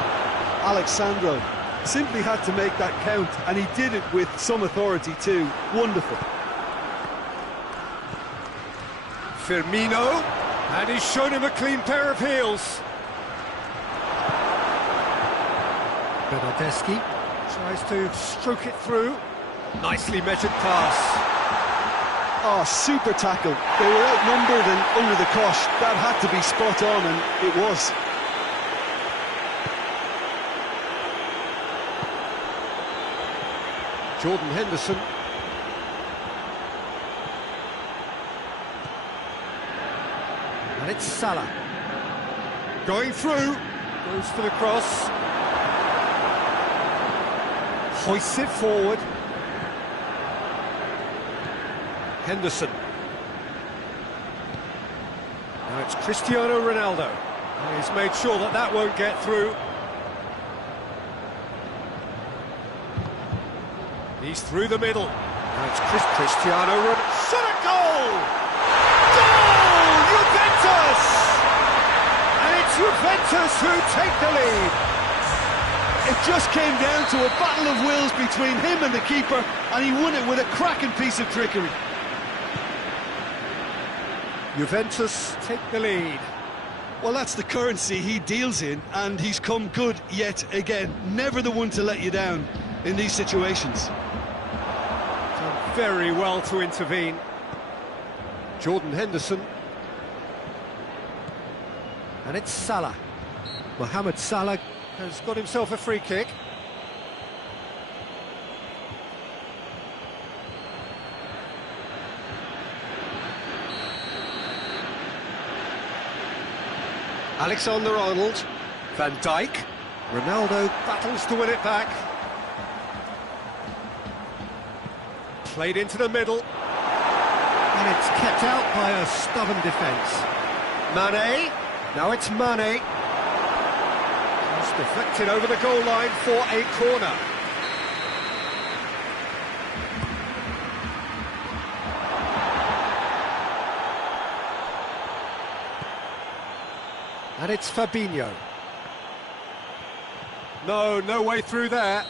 Alexandro simply had to make that count, and he did it with some authority too. Wonderful. Firmino, and he's shown him a clean pair of heels. Bernardeschi tries to stroke it through. Nicely measured pass. Oh, super tackle. They were outnumbered and under the cosh. That had to be spot on, and it was. Jordan Henderson. And it's Salah. Going through. Goes for the cross. Hoists it forward. Henderson. Now it's Cristiano Ronaldo. He's made sure that that won't get through. He's through the middle. Now it's Cristiano Ronaldo. Shot a goal! Goal! Juventus! And it's Juventus who take the lead. It just came down to a battle of wills between him and the keeper, and he won it with a cracking piece of trickery. Juventus take the lead. Well, that's the currency he deals in, and he's come good yet again. Never the one to let you down in these situations. Done very well to intervene. Jordan Henderson. And it's Salah. Mohamed Salah has got himself a free kick. Alexander-Arnold, Van Dijk, Ronaldo battles to win it back. Played into the middle, and it's kept out by a stubborn defence. Mane, now it's Mane. Just deflected over the goal line for a corner. And it's Fabinho. No way through there.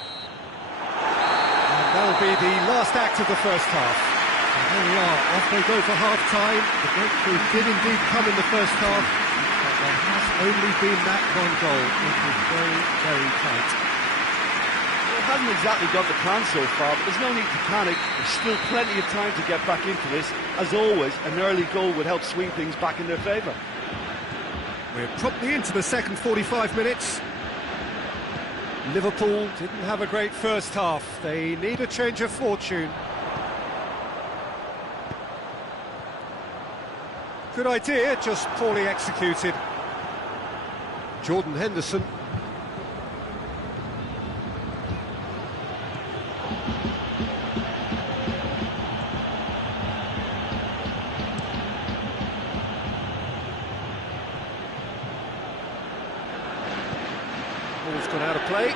And that'll be the last act of the first half. And there we are, off they go for half-time. The breakthrough did indeed come in the first half, but there has only been that one goal. It was very, very tight. Well, it hasn't exactly got the plan so far, but there's no need to panic. There's still plenty of time to get back into this. As always, an early goal would help swing things back in their favour. We're promptly into the second 45 minutes. Liverpool didn't have a great first half. They need a change of fortune. Good idea, just poorly executed. Jordan Henderson. Ball's gone out of play.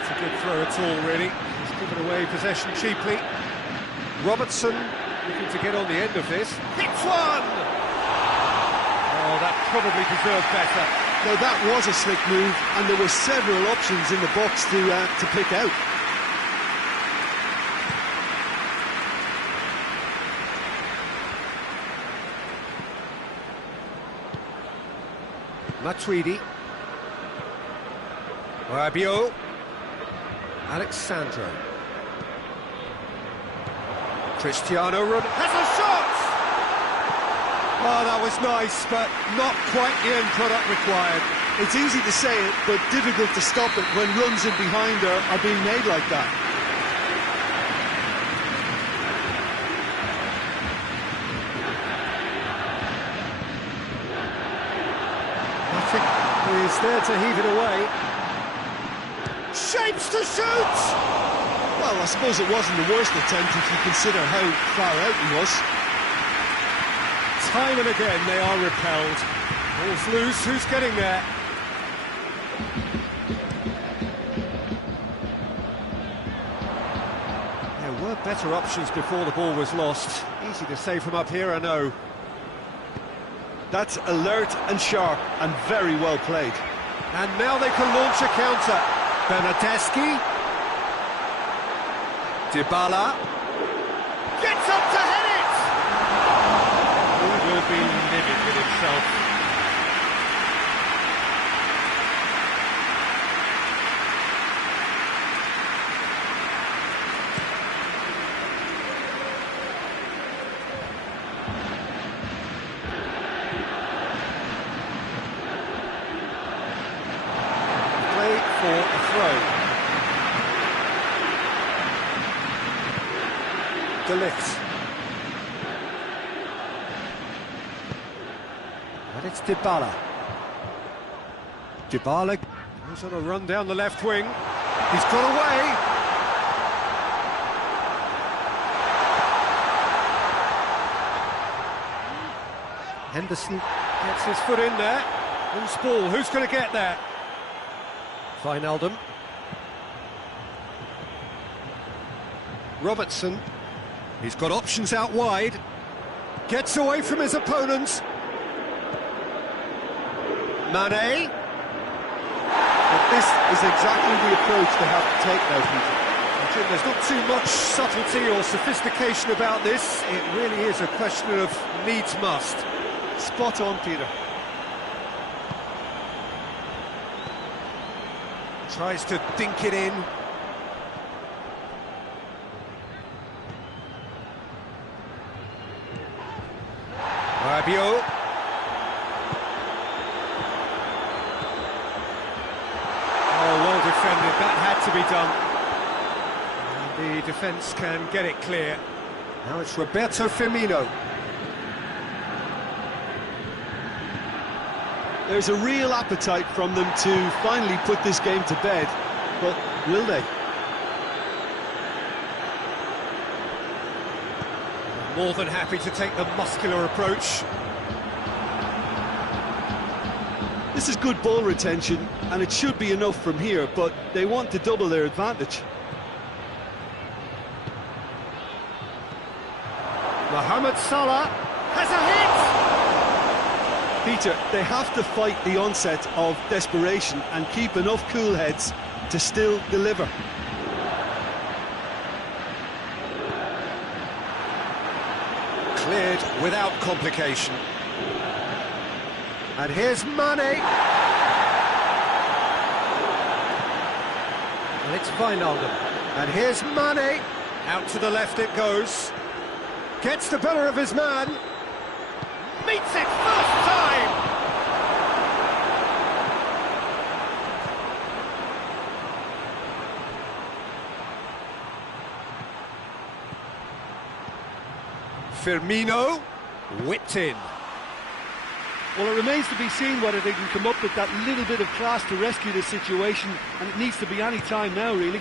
It's a good throw at all, really. He's given away possession cheaply. Robertson looking to get on the end of this. Hits one! Oh, that probably deserved better. No, that was a slick move, and there were several options in the box to pick out. Matuidi. Rabiot. Alexandro. Cristiano Ronaldo has a shot! Oh, that was nice, but not quite the end product required. It's easy to say it, but difficult to stop it when runs in behind are being made like that. He's there to heave it away. Shapes to shoot! Well, I suppose it wasn't the worst attempt if you consider how far out he was. Time and again they are repelled. Ball's loose, who's getting there? There were better options before the ball was lost. Easy to say from up here, I know. That's alert and sharp and very well played. And now they can launch a counter. Bernardeschi. Dybala. Gets up to head it! He will be livid with himself. For a throw. De Ligt. And it's Dybala. Dybala goes on a run down the left wing. He's got away. Henderson gets his foot in there. Loose ball, who's going to get there? Wijnaldum. Robertson. He's got options out wide. Gets away from his opponents. Mane. But this is exactly the approach they have to take now, Peter. Jim, there's not too much subtlety or sophistication about this. It really is a question of needs must. Spot on, Peter. Tries to dink it in. Rabiot. Rabiot. Oh, well defended, that had to be done. And the defence can get it clear. Now it's Roberto Firmino. There's a real appetite from them to finally put this game to bed, but will they? More than happy to take the muscular approach. This is good ball retention, and it should be enough from here, but they want to double their advantage. Mohamed Salah has a hit! Peter, they have to fight the onset of desperation and keep enough cool heads to still deliver. Cleared without complication. And here's Mane. And it's Wijnaldum. And here's Mane. Out to the left it goes. Gets the better of his man. Meets it first time! Firmino, whipped in. Well, it remains to be seen whether they can come up with that little bit of class to rescue the situation, and it needs to be any time now, really.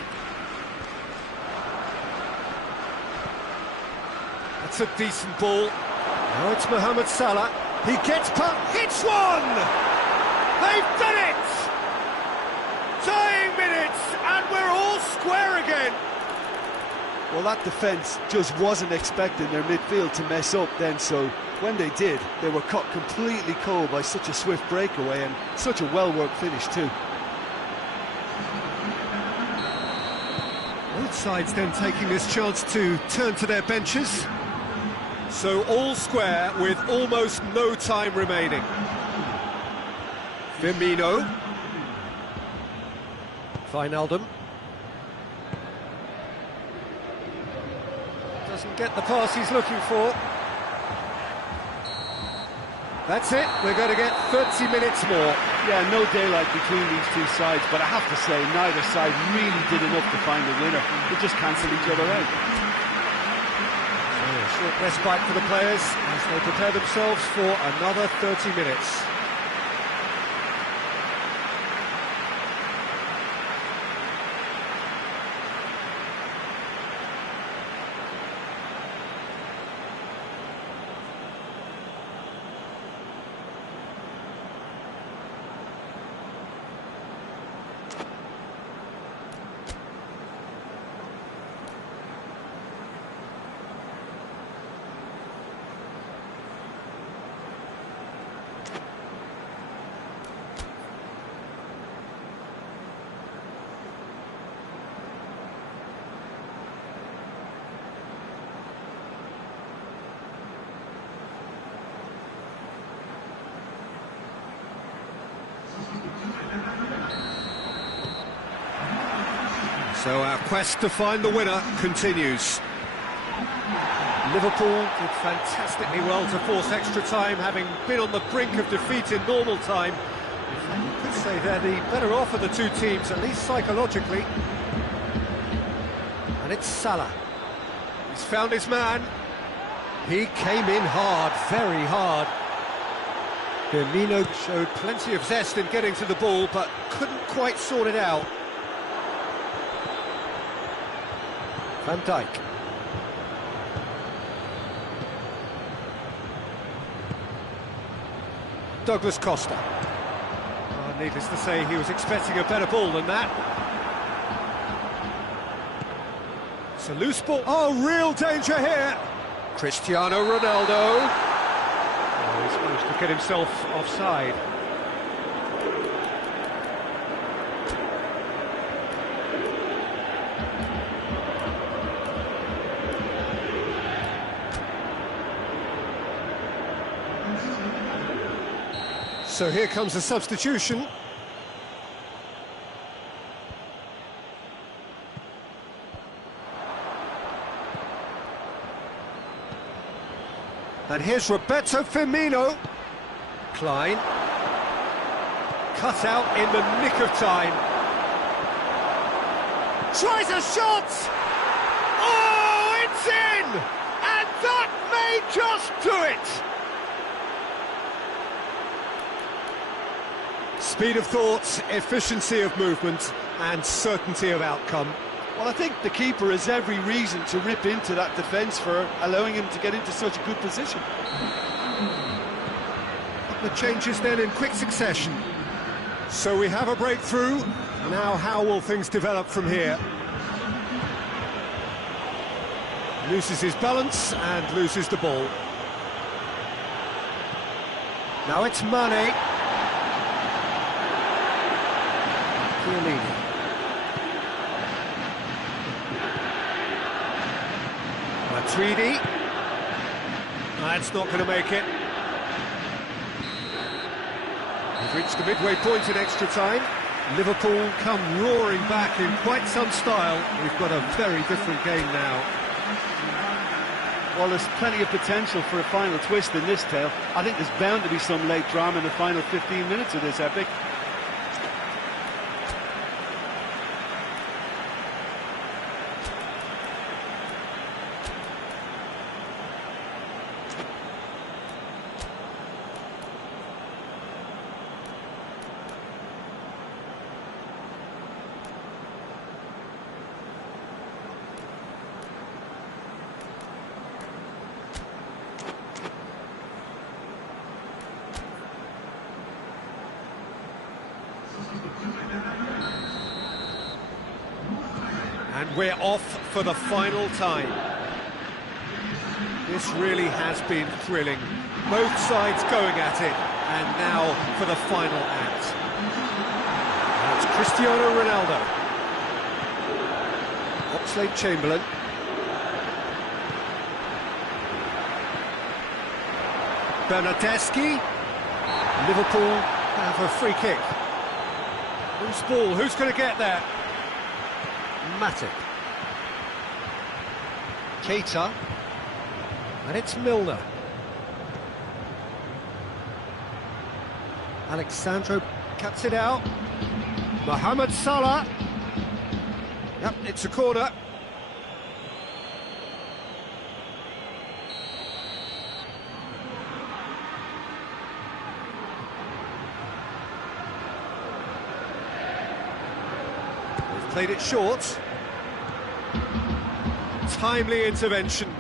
That's a decent ball. Now it's Mohamed Salah. He gets hits one! They've done it! Tying minutes, and we're all square again. Well, that defence just wasn't expecting their midfield to mess up then, so when they did, they were caught completely cold by such a swift breakaway and such a well-worked finish too. Both sides then taking this chance to turn to their benches. So all square with almost no time remaining. Firmino. Wijnaldum. Doesn't get the pass he's looking for. That's it, we're going to get 30 minutes more. Yeah, no daylight between these two sides, but I have to say, neither side really did enough to find a winner. They just cancel each other out. Short respite for the players as they prepare themselves for another 30 minutes. So our quest to find the winner continues. Liverpool did fantastically well to force extra time, having been on the brink of defeat in normal time. In fact, you could say they're the better off of the two teams, at least psychologically. And it's Salah. He's found his man. He came in hard, very hard. Firmino showed plenty of zest in getting to the ball, but couldn't quite sort it out. Van Dijk. Douglas Costa. Oh, needless to say, he was expecting a better ball than that. It's a loose ball. Oh, real danger here. Cristiano Ronaldo. Oh, he's managed to get himself offside. So here comes a substitution. And here's Roberto Firmino. Klein. Cut out in the nick of time. Tries a shot! Oh, it's in! And that may just do it! Speed of thought, efficiency of movement, and certainty of outcome. Well, I think the keeper has every reason to rip into that defence for allowing him to get into such a good position. The changes then in quick succession. So we have a breakthrough. Now how will things develop from here? Loses his balance and loses the ball. Now it's Mane. Chiellini. Matuidi. That's not going to make it. We've reached the midway point in extra time. Liverpool come roaring back in quite some style. We've got a very different game now. Well, there's plenty of potential for a final twist in this tale. I think there's bound to be some late drama in the final 15 minutes of this epic. And we're off for the final time. This really has been thrilling. Both sides going at it, and now for the final act. Now it's Cristiano Ronaldo. Oxlade-Chamberlain. Bernardeschi. Liverpool have a free kick. Loose ball, who's going to get there? Matip. Keita. And it's Milner. Alexandro cuts it out. Mohamed Salah. Yep, it's a corner. They've played it short. Timely intervention.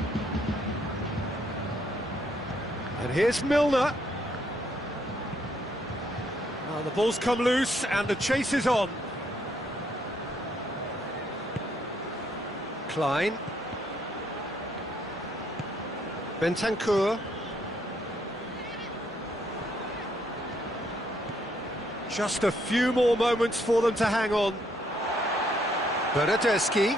And here's Milner. Well, the ball's come loose and the chase is on. Klein. Bentancur. Just a few more moments for them to hang on. Bernardeschi.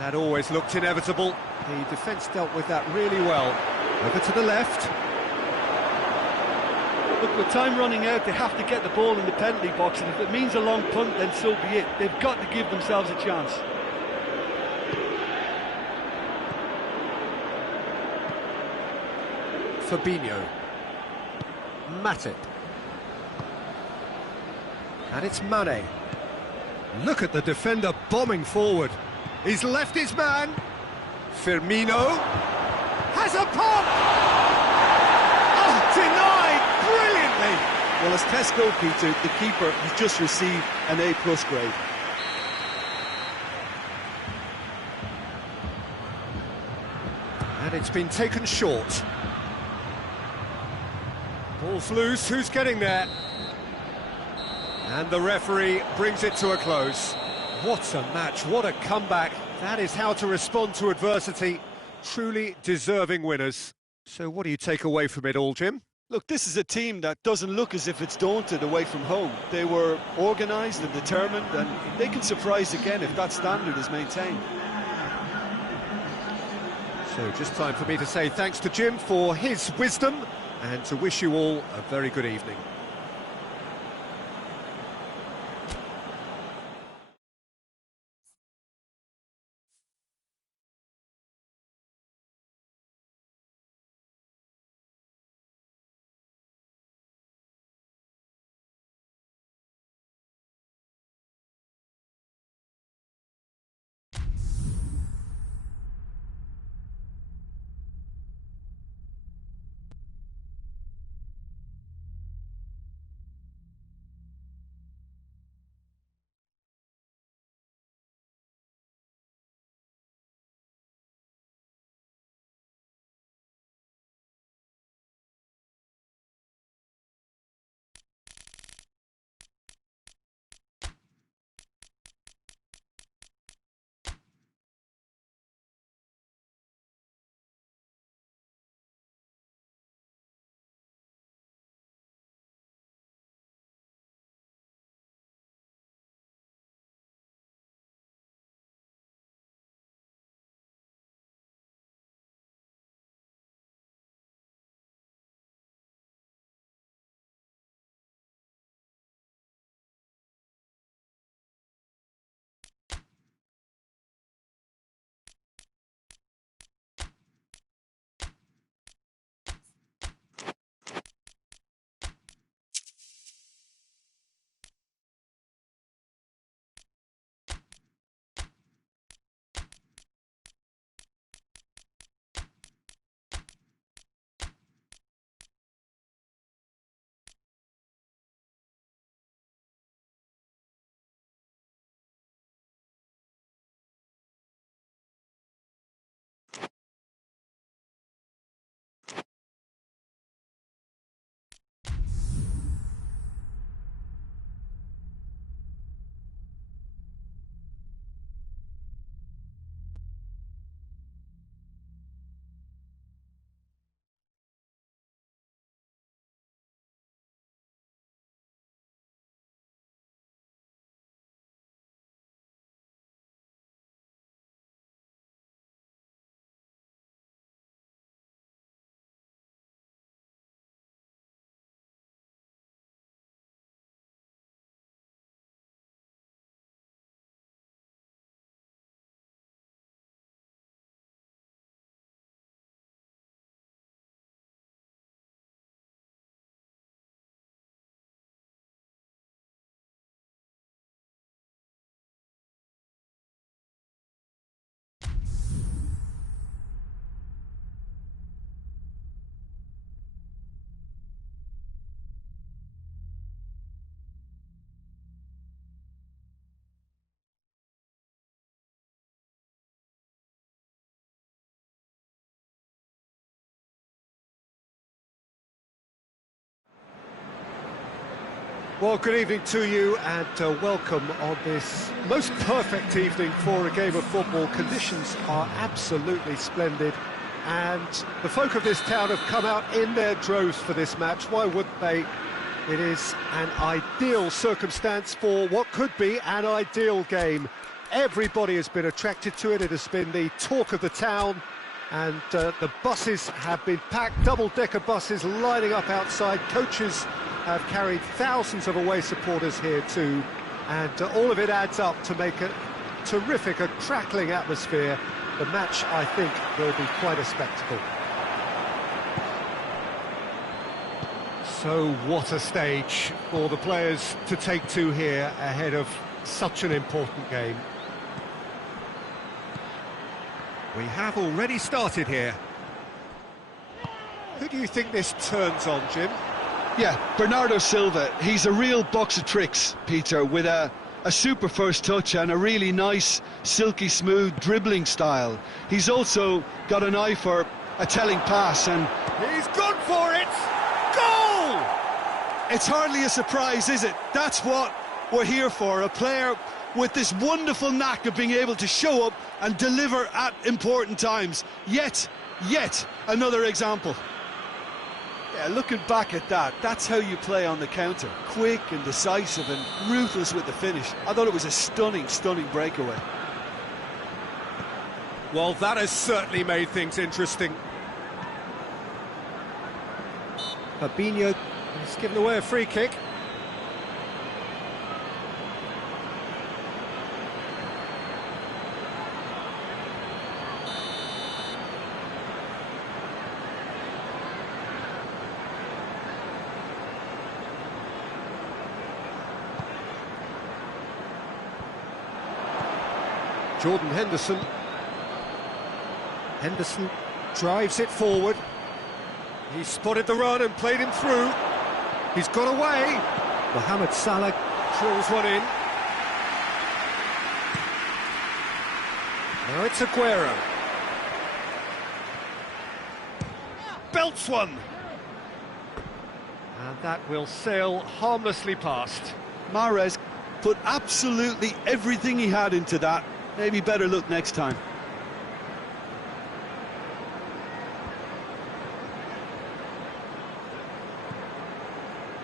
That always looked inevitable. The defence dealt with that really well. Over to the left. Look, with time running out, they have to get the ball in the penalty box, and if it means a long punt, then so be it. They've got to give themselves a chance. Fabinho. Matip. And it's Mane. Look at the defender bombing forward. He's left his man. Firmino has a pop! Oh, denied brilliantly! Well, as tests go, Peter, the keeper has just received an A+ grade. And it's been taken short. Ball's loose, who's getting there? And the referee brings it to a close. What a match, what a comeback. That is how to respond to adversity. Truly deserving winners. So what do you take away from it all, Jim? Look, this is a team that doesn't look as if it's daunted away from home. They were organised and determined, and they can surprise again if that standard is maintained. So just time for me to say thanks to Jim for his wisdom and to wish you all a very good evening. Well, good evening to you and welcome on this most perfect evening for a game of football. Conditions are absolutely splendid and the folk of this town have come out in their droves for this match. Why wouldn't they? It is an ideal circumstance for what could be an ideal game. Everybody has been attracted to it. It has been the talk of the town, and the buses have been packed, double-decker buses lining up outside. Coaches have carried thousands of away supporters here too, and all of it adds up to make a terrific, a crackling atmosphere. The match, I think, will be quite a spectacle. So what a stage for the players to take to here ahead of such an important game. We have already started here. Who do you think this turns on, Jim? Yeah, Bernardo Silva. He's a real box of tricks, Peter, with a super first touch and a really nice, silky smooth dribbling style. He's also got an eye for a telling pass, and he's gone for it! Goal! It's hardly a surprise, is it? That's what we're here for, a player with this wonderful knack of being able to show up and deliver at important times. Yet another example. Yeah, looking back at that, that's how you play on the counter. Quick and decisive and ruthless with the finish. I thought it was a stunning breakaway. Well, that has certainly made things interesting. Fabinho has given away a free kick. Jordan Henderson. Henderson drives it forward. He spotted the run and played him through. He's got away. Mohamed Salah drills one in. Now it's Aguero. Belts one. And that will sail harmlessly past. Mahrez put absolutely everything he had into that. Maybe better look next time.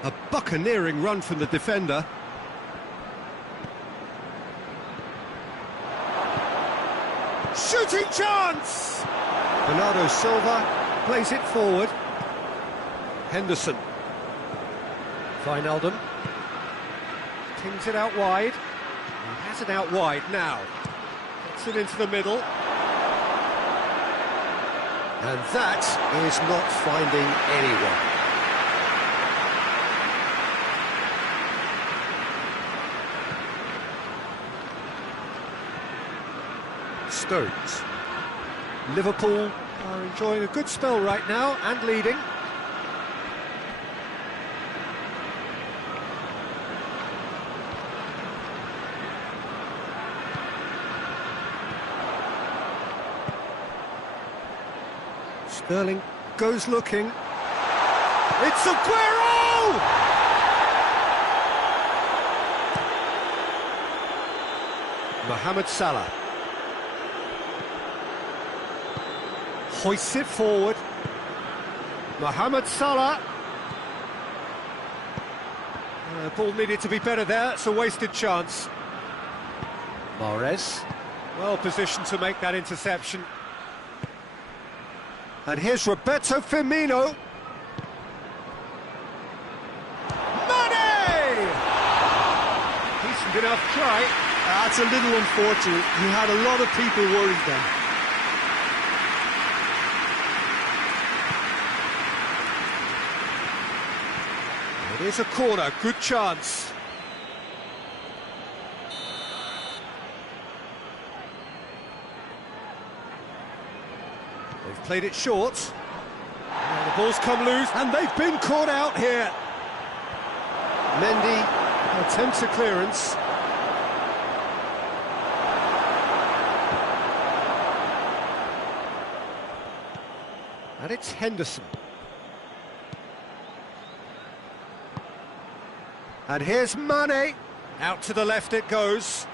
A buccaneering run from the defender. Shooting chance! Bernardo Silva plays it forward. Henderson. Wijnaldum. Tings it out wide. He has it out wide now. Gets it into the middle. And that is not finding anyone. Stones. Liverpool are enjoying a good spell right now and leading. Sterling goes looking. It's Aguero! Mohamed Salah. Hoists it forward. Mohamed Salah. The ball needed to be better there. It's a wasted chance. Mahrez. Well positioned to make that interception. And here's Roberto Firmino. Mane! Decent enough try. That's a little unfortunate. He had a lot of people worried then. It is a corner, good chance. They've played it short. And the ball's come loose, and they've been caught out here. Mendy attempts a clearance. And it's Henderson. And here's Mane. Out to the left it goes.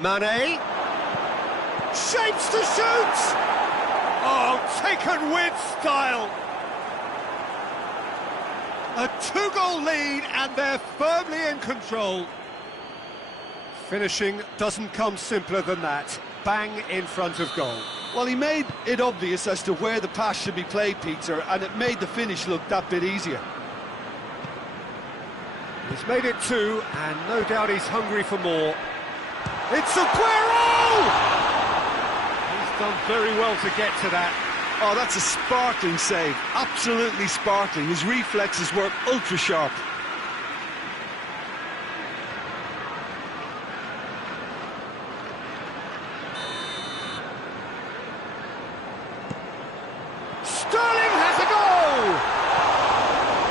Mane. Shapes to shoot! Oh, taken with style. A 2-goal lead and they're firmly in control. Finishing doesn't come simpler than that. Bang in front of goal. Well, he made it obvious as to where the pass should be played, Peter, and it made the finish look that bit easier. He's made it 2, and no doubt he's hungry for more. It's Aguero! He's done very well to get to that. Oh, that's a sparkling save. Absolutely sparkling. His reflexes work ultra sharp. Sterling has a goal!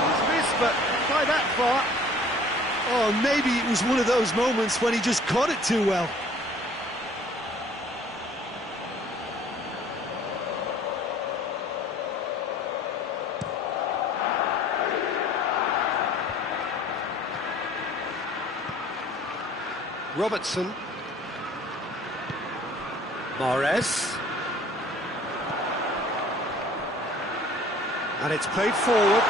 He's missed, but not by that far. Oh, maybe it was one of those moments when he just caught it too well. Robertson. Mahrez. And it's played forward.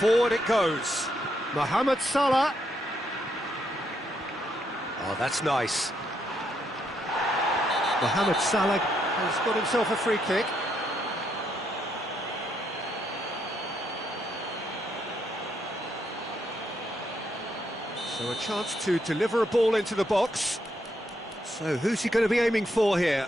Forward it goes. Mohamed Salah. Oh, that's nice. Mohamed Salah has got himself a free kick. So a chance to deliver a ball into the box. So who's he going to be aiming for here?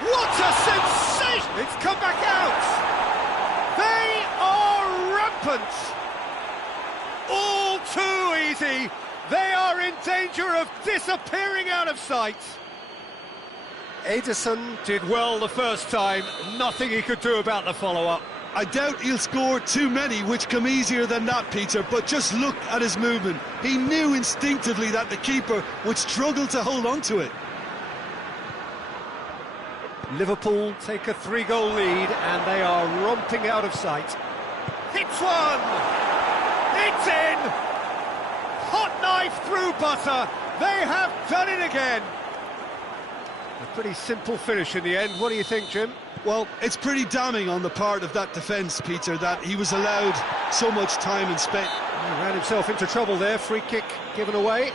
What a sensation! It's come back out! They are rampant! All too easy! They are in danger of disappearing out of sight! Ederson did well the first time, nothing he could do about the follow-up. I doubt he'll score too many which come easier than that, Peter, but just look at his movement. He knew instinctively that the keeper would struggle to hold on to it. Liverpool take a 3-goal lead and they are romping out of sight. Hits one! It's in! Hot knife through butter! They have done it again! A pretty simple finish in the end. What do you think, Jim? Well, it's pretty damning on the part of that defence, Peter, that he was allowed so much time and space. He ran himself into trouble there. Free kick given away.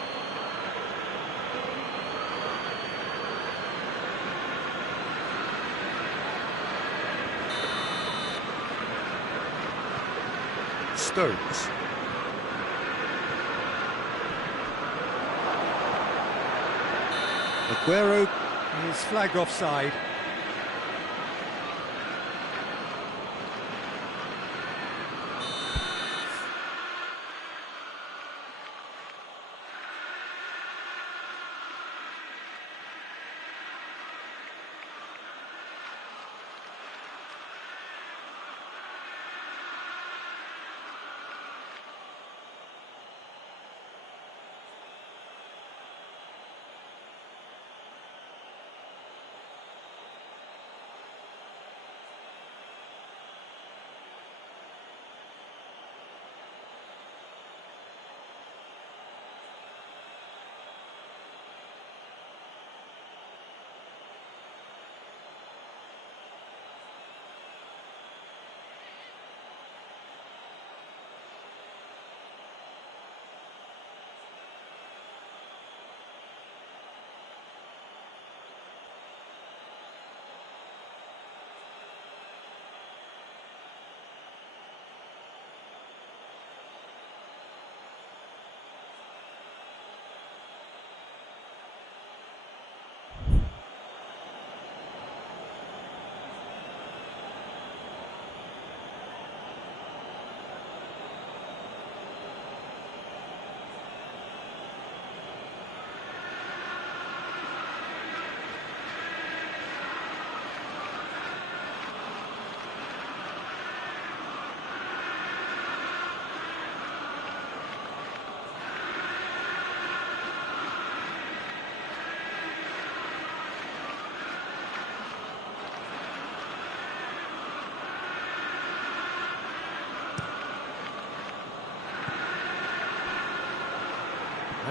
Stones. Aguero is flagged offside.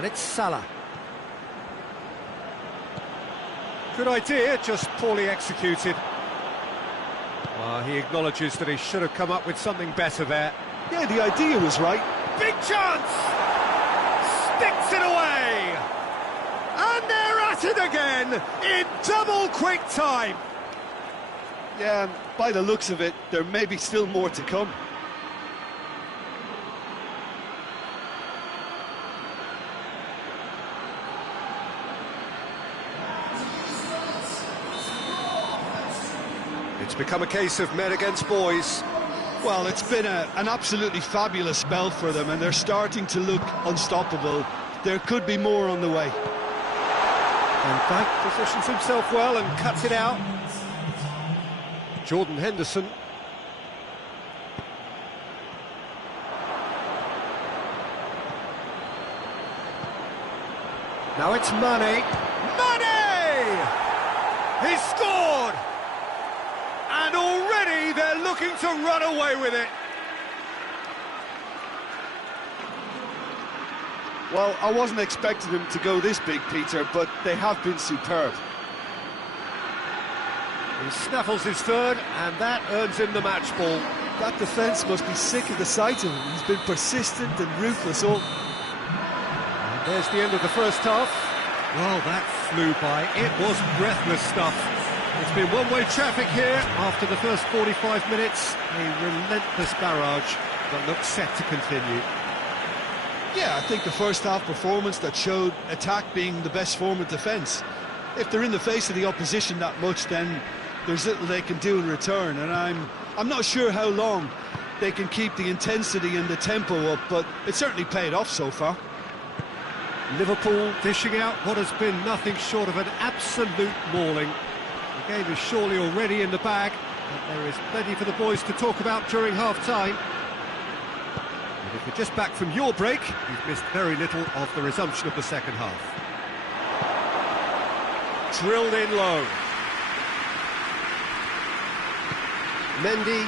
And it's Salah. Good idea, just poorly executed. He acknowledges that he should have come up with something better there. Yeah, the idea was right. Big chance! Sticks it away! And they're at it again in double quick time. Yeah, by the looks of it, there may be still more to come. It's become a case of men against boys. Well, it's been an absolutely fabulous spell for them, and they're starting to look unstoppable. There could be more on the way. And Dijk positions himself well and cuts it out. Jordan Henderson. Now it's Mane. Mane! He's scored! And already they're looking to run away with it. Well, I wasn't expecting them to go this big, Peter, but they have been superb. He snaffles his third, and that earns him the match ball. That defence must be sick of the sight of him. He's been persistent and ruthless all... And there's the end of the first half. Well, that flew by. It was breathless stuff. It's been one-way traffic here after the first 45 minutes. A relentless barrage that looks set to continue. Yeah, I think the first half performance that showed attack being the best form of defence. If they're in the face of the opposition that much, then there's little they can do in return, and I'm not sure how long they can keep the intensity and the tempo up, but it certainly paid off so far. Liverpool dishing out what has been nothing short of an absolute mauling. The game is surely already in the bag, but there is plenty for the boys to talk about during half-time. And if you're just back from your break, you've missed very little of the resumption of the second half. Drilled in low. Mendy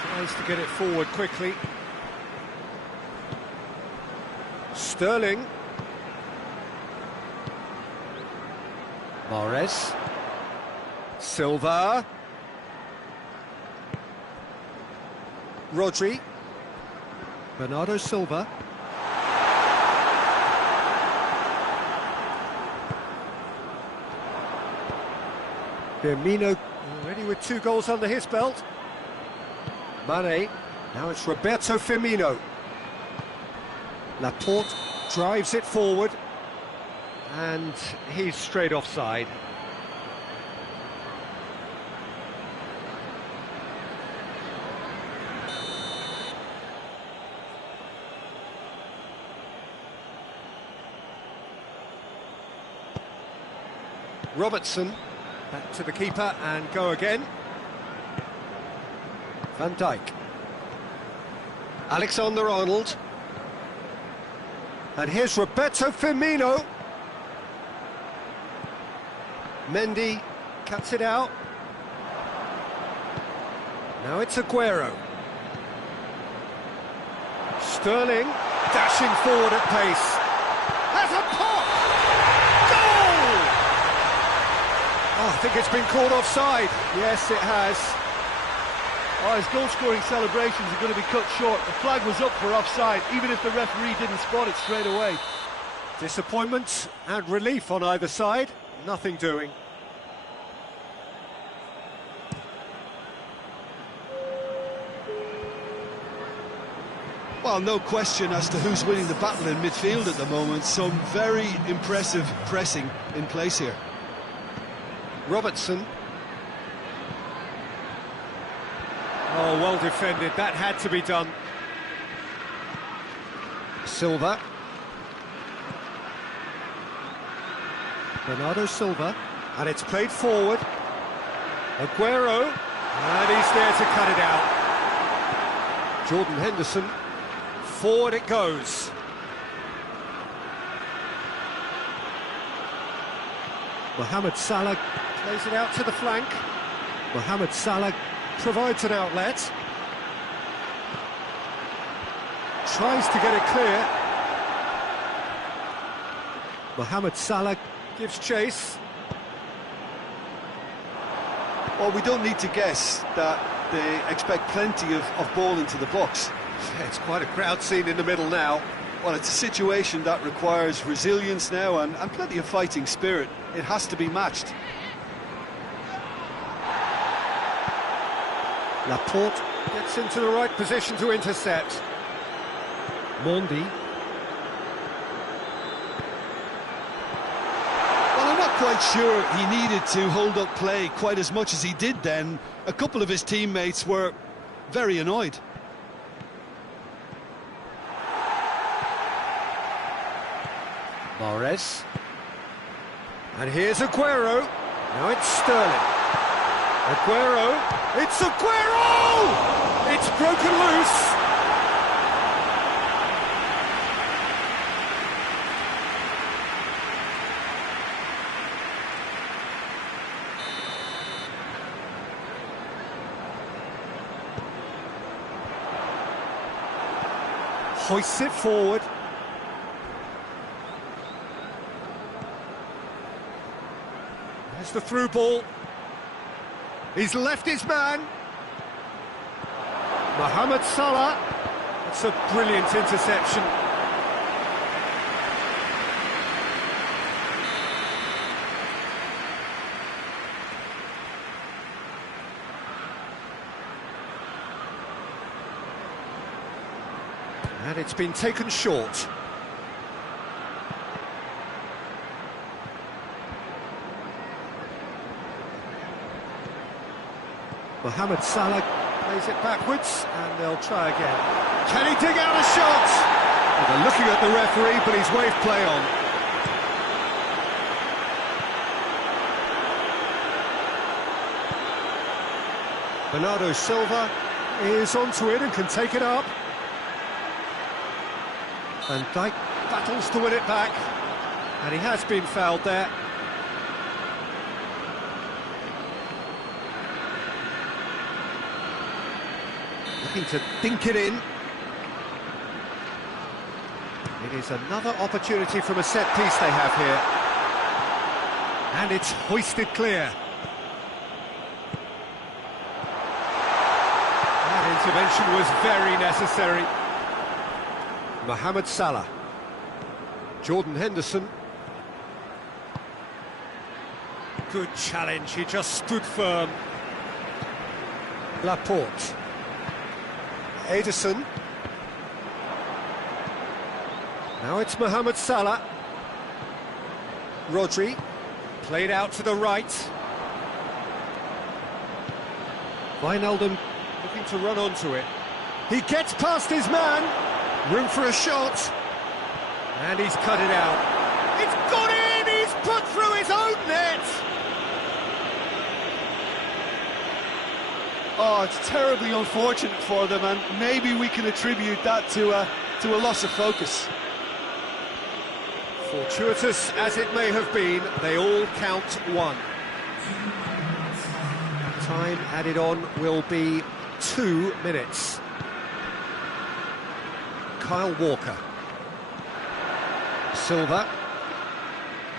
tries to get it forward quickly. Sterling. Mahrez. Silva. Rodri. Bernardo Silva. Firmino already with 2 goals under his belt. Mane. Now it's Roberto Firmino. Laporte drives it forward. And he's straight offside. Robertson, back to the keeper and go again. Van Dijk. Alexander-Arnold. And here's Roberto Firmino. Mendy cuts it out. Now it's Aguero. Sterling dashing forward at pace. Has a pop! Goal! Oh, I think it's been called offside. Yes, it has. Oh, his goal-scoring celebrations are going to be cut short. The flag was up for offside, even if the referee didn't spot it straight away. Disappointment and relief on either side. Nothing doing. Well, no question as to who's winning the battle in midfield at the moment. Some very impressive pressing in place here. Robertson. Oh, well defended. That had to be done. Silva. Bernardo Silva. And it's played forward. Aguero. And he's there to cut it out. Jordan Henderson. Forward it goes. Mohamed Salah plays it out to the flank. Mohamed Salah provides an outlet. Tries to get it clear. Mohamed Salah gives chase. Well, we don't need to guess that they expect plenty of ball into the box. It's quite a crowd scene in the middle now. Well, it's a situation that requires resilience now and plenty of fighting spirit. It has to be matched. Laporte gets into the right position to intercept. Mondi. Well, I'm not quite sure he needed to hold up play quite as much as he did then. A couple of his teammates were very annoyed. Mahrez. And here's Aguero. Now it's Sterling. Aguero. It's Aguero! It's broken loose. Hoists it forward. There's the through ball. He's left his man. Mohamed Salah. It's a brilliant interception. And it's been taken short. Mohamed Salah plays it backwards, and they'll try again. Can he dig out a shot? Well, they're looking at the referee, but he's waved play on. Bernardo Silva is onto it and can take it up. Van Dijk battles to win it back, and he has been fouled there. Looking to dink it in. It is another opportunity from a set piece they have here. And it's hoisted clear. That intervention was very necessary. Mohamed Salah. Jordan Henderson. Good challenge, he just stood firm. Laporte. Ederson. Now it's Mohamed Salah. Rodri. Played out to the right. Wijnaldum looking to run onto it. He gets past his man. Room for a shot. And he's cut it out. It's gone in! He's put through his own net! Oh, it's terribly unfortunate for them, and maybe we can attribute that to a loss of focus. Fortuitous as it may have been, they all count one. Time added on will be 2 minutes. Kyle Walker. Silva.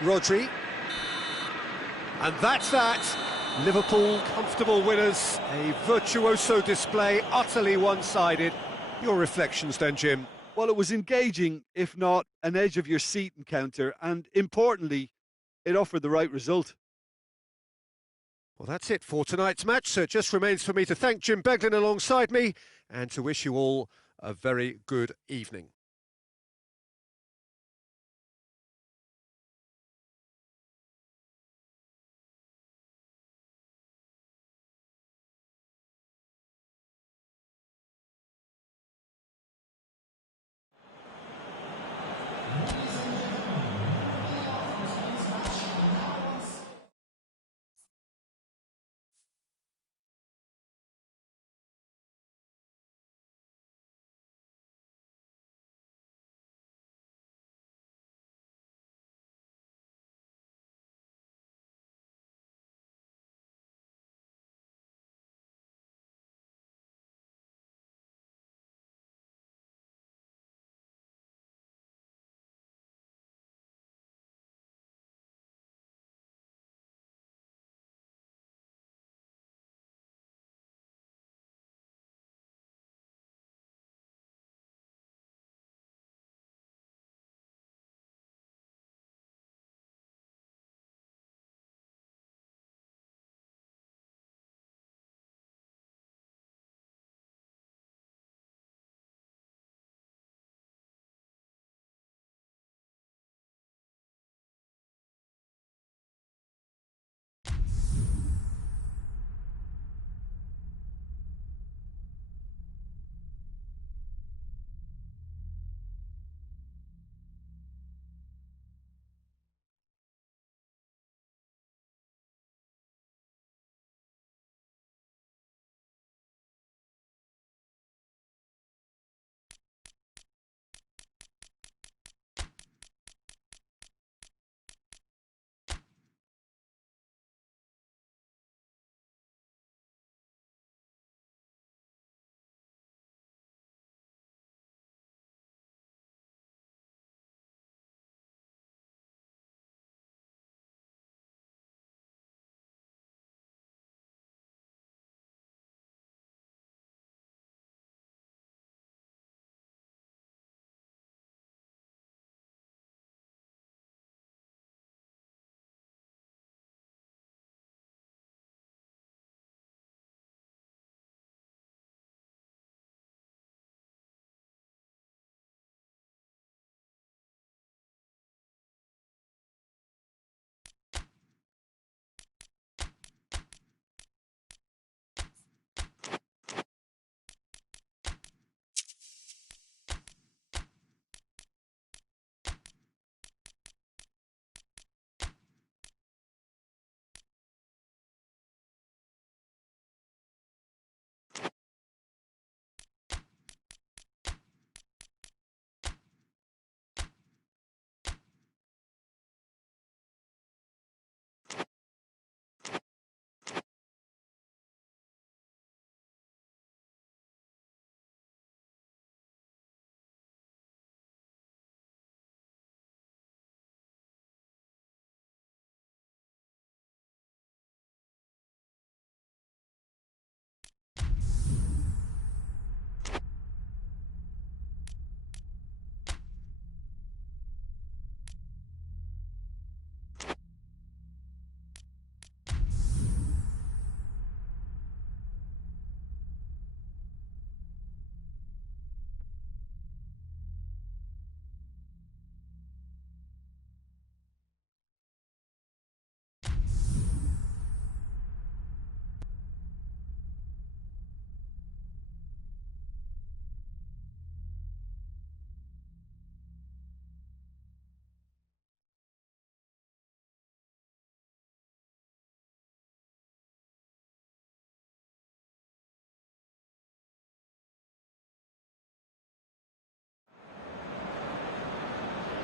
Rodri. And that's that. Liverpool comfortable winners. A virtuoso display, utterly one-sided. Your reflections then, Jim? Well, it was engaging, if not an edge-of-your-seat encounter, and importantly, it offered the right result. Well, that's it for tonight's match, so it just remains for me to thank Jim Beglin alongside me and to wish you all a very good evening.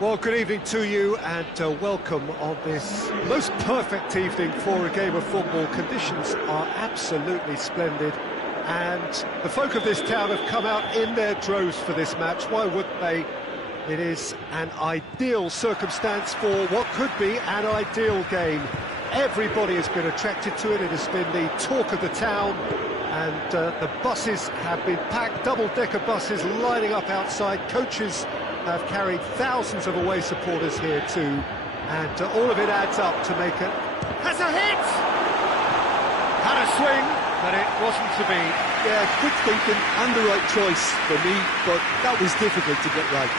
Well, good evening to you and welcome on this most perfect evening for a game of football. Conditions are absolutely splendid and the folk of this town have come out in their droves for this match. Why wouldn't they? It is an ideal circumstance for what could be an ideal game. Everybody has been attracted to it. It has been the talk of the town and the buses have been packed, double-decker buses lining up outside. Coaches have carried thousands of away supporters here too, and all of it adds up to make it. Has a hit! Had a swing, but it wasn't to be. Yeah, quick thinking and the right choice for me, but that was difficult to get right.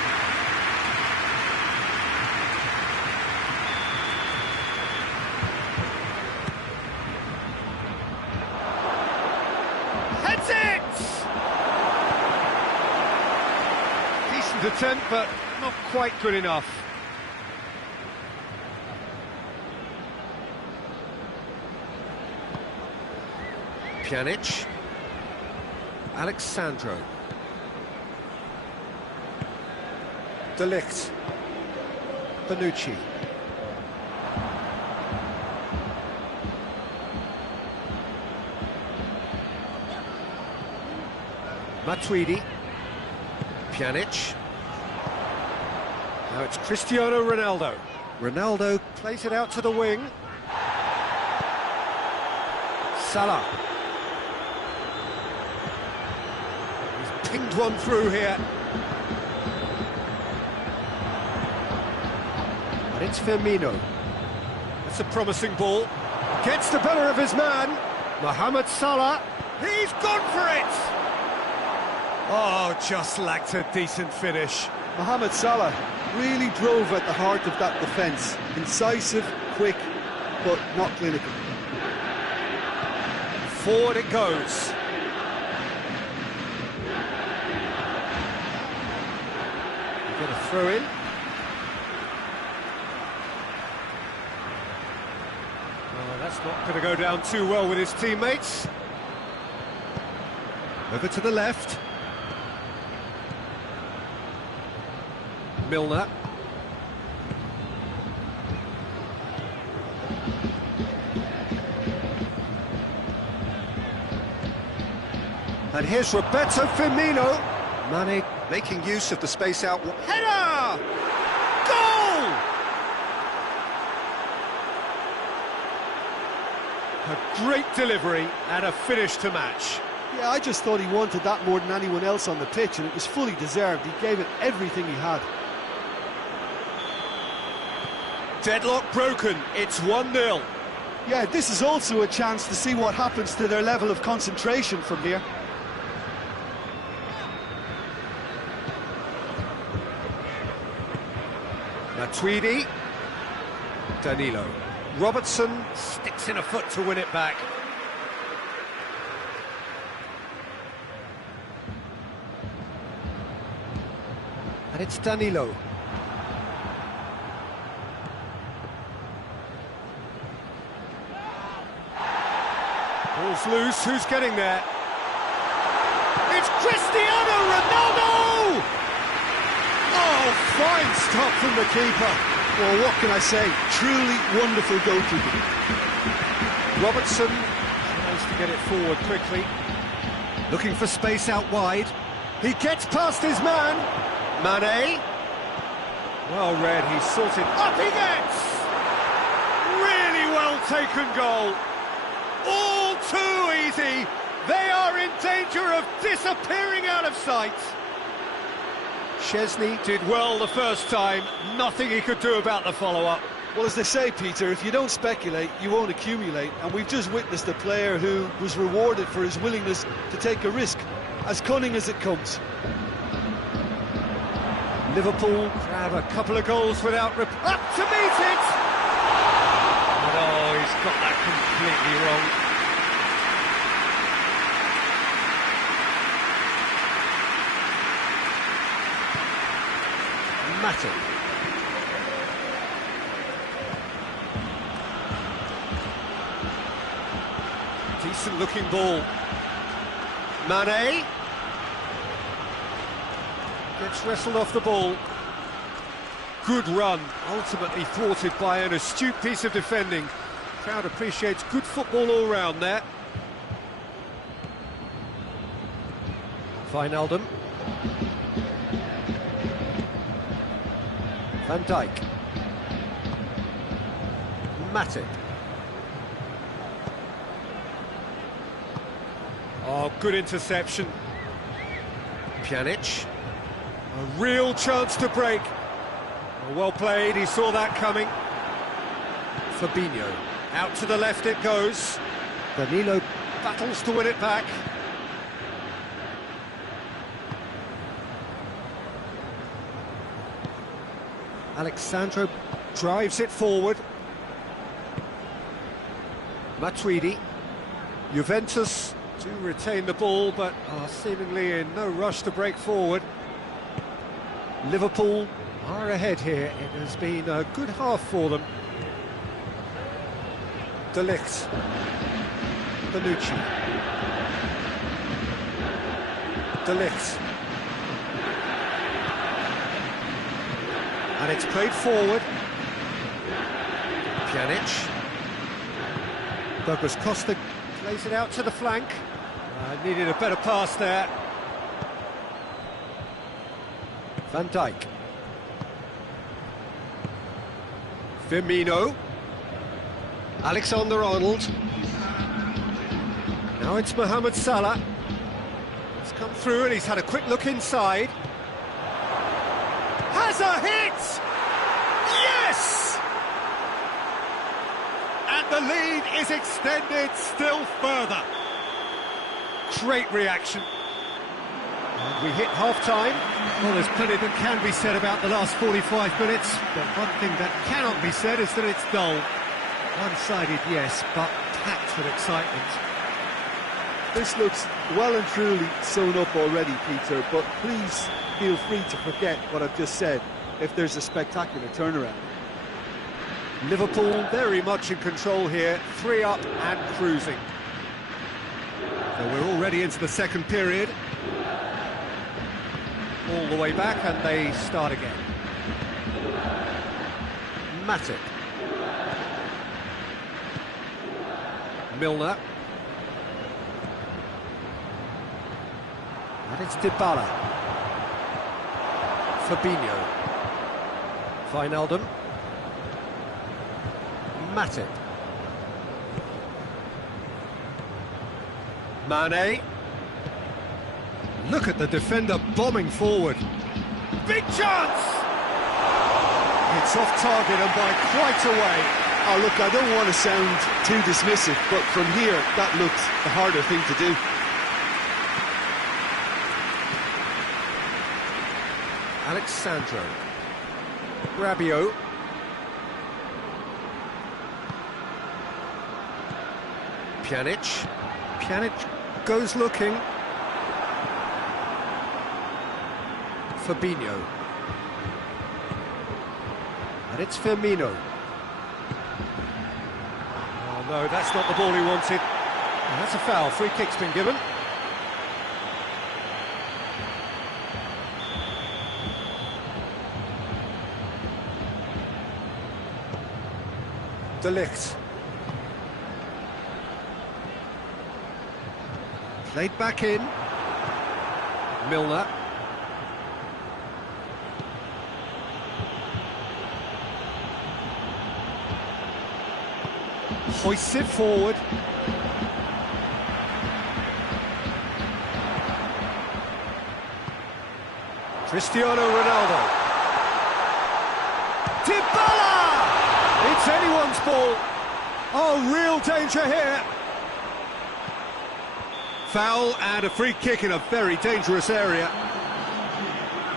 Heads it! Attempt, but not quite good enough. Pjanic, Alexandro, De Ligt, Bonucci, Matuidi, Pjanic. Now it's Cristiano Ronaldo. Ronaldo plays it out to the wing. Salah. He's pinged one through here. And it's Firmino. That's a promising ball. Gets the better of his man. Mohamed Salah. He's gone for it! Oh, just lacked a decent finish. Mohamed Salah really drove at the heart of that defence. Incisive, quick, but not clinical. Forward it goes. Get a throw in. Oh, that's not going to go down too well with his teammates. Over to the left. Milner. And here's Roberto Firmino. Mane making use of the space out. Header! Goal! A great delivery and a finish to match. Yeah, I just thought he wanted that more than anyone else on the pitch, and it was fully deserved. He gave it everything he had. Deadlock broken, it's 1-0. Yeah, this is also a chance to see what happens to their level of concentration from here. Matuidi. Danilo. Robertson sticks in a foot to win it back. And it's Danilo. Ball's loose, who's getting there? It's Cristiano Ronaldo! Oh, fine stop from the keeper. Well, what can I say? Truly wonderful goalkeeping. Robertson tries to get it forward quickly. Looking for space out wide. He gets past his man. Mane. Well read, he's sorted. Up he gets! Really well taken goal. All too easy. They are in danger of disappearing out of sight. Szczesny did well the first time. Nothing he could do about the follow-up. Well, as they say, Peter, if you don't speculate, you won't accumulate. And we've just witnessed a player who was rewarded for his willingness to take a risk, as cunning as it comes. Liverpool grab a couple of goals without... Up to meet it! But oh, he's got that completely wrong. Matip. Decent looking ball. Mane gets wrestled off the ball. good run, ultimately thwarted by an astute piece of defending. Crowd appreciates good football all round there. Wijnaldum. Van Dijk. Matip. Oh, good interception. Pjanic. A real chance to break. Well played, he saw that coming. Fabinho. Out to the left it goes. Danilo battles to win it back. Alexandro drives it forward. Matuidi. Juventus do retain the ball, but are seemingly in no rush to break forward. Liverpool are ahead here. It has been a good half for them. De Ligt. Bonucci. De Ligt. And it's played forward. Pjanic. Douglas Costa plays it out to the flank. Needed a better pass there. Van Dijk. Firmino. Alexander-Arnold. Now it's Mohamed Salah. He's come through and he's had a quick look inside. Has a hit! Yes! And the lead is extended still further. Great reaction. And we hit half-time. Well, there's plenty that can be said about the last 45 minutes, but one thing that cannot be said is that it's dull. One-sided, yes, but packed with excitement. This looks well and truly sewn up already, Peter, but please feel free to forget what I've just said if there's a spectacular turnaround. Liverpool very much in control here, 3 up and cruising. So we're already into the second period. All the way back and they start again. Matip. Milner. And it's Dybala. Fabinho. Wijnaldum. Matip. Mane. Look at the defender bombing forward. Big chance! It's off target and by quite a way. Oh, look, I don't want to sound too dismissive, but from here, that looks the harder thing to do. Alexandro. Rabiot. Pjanic. Pjanic goes looking. Fabinho. And it's Firmino. Oh no, that's not the ball he wanted. And that's a foul. Free kick's been given. De Ligt. Played back in. Milner. Hoists it forward. Cristiano Ronaldo. Dybala! It's anyone's ball. Oh, real danger here. Foul and a free kick in a very dangerous area.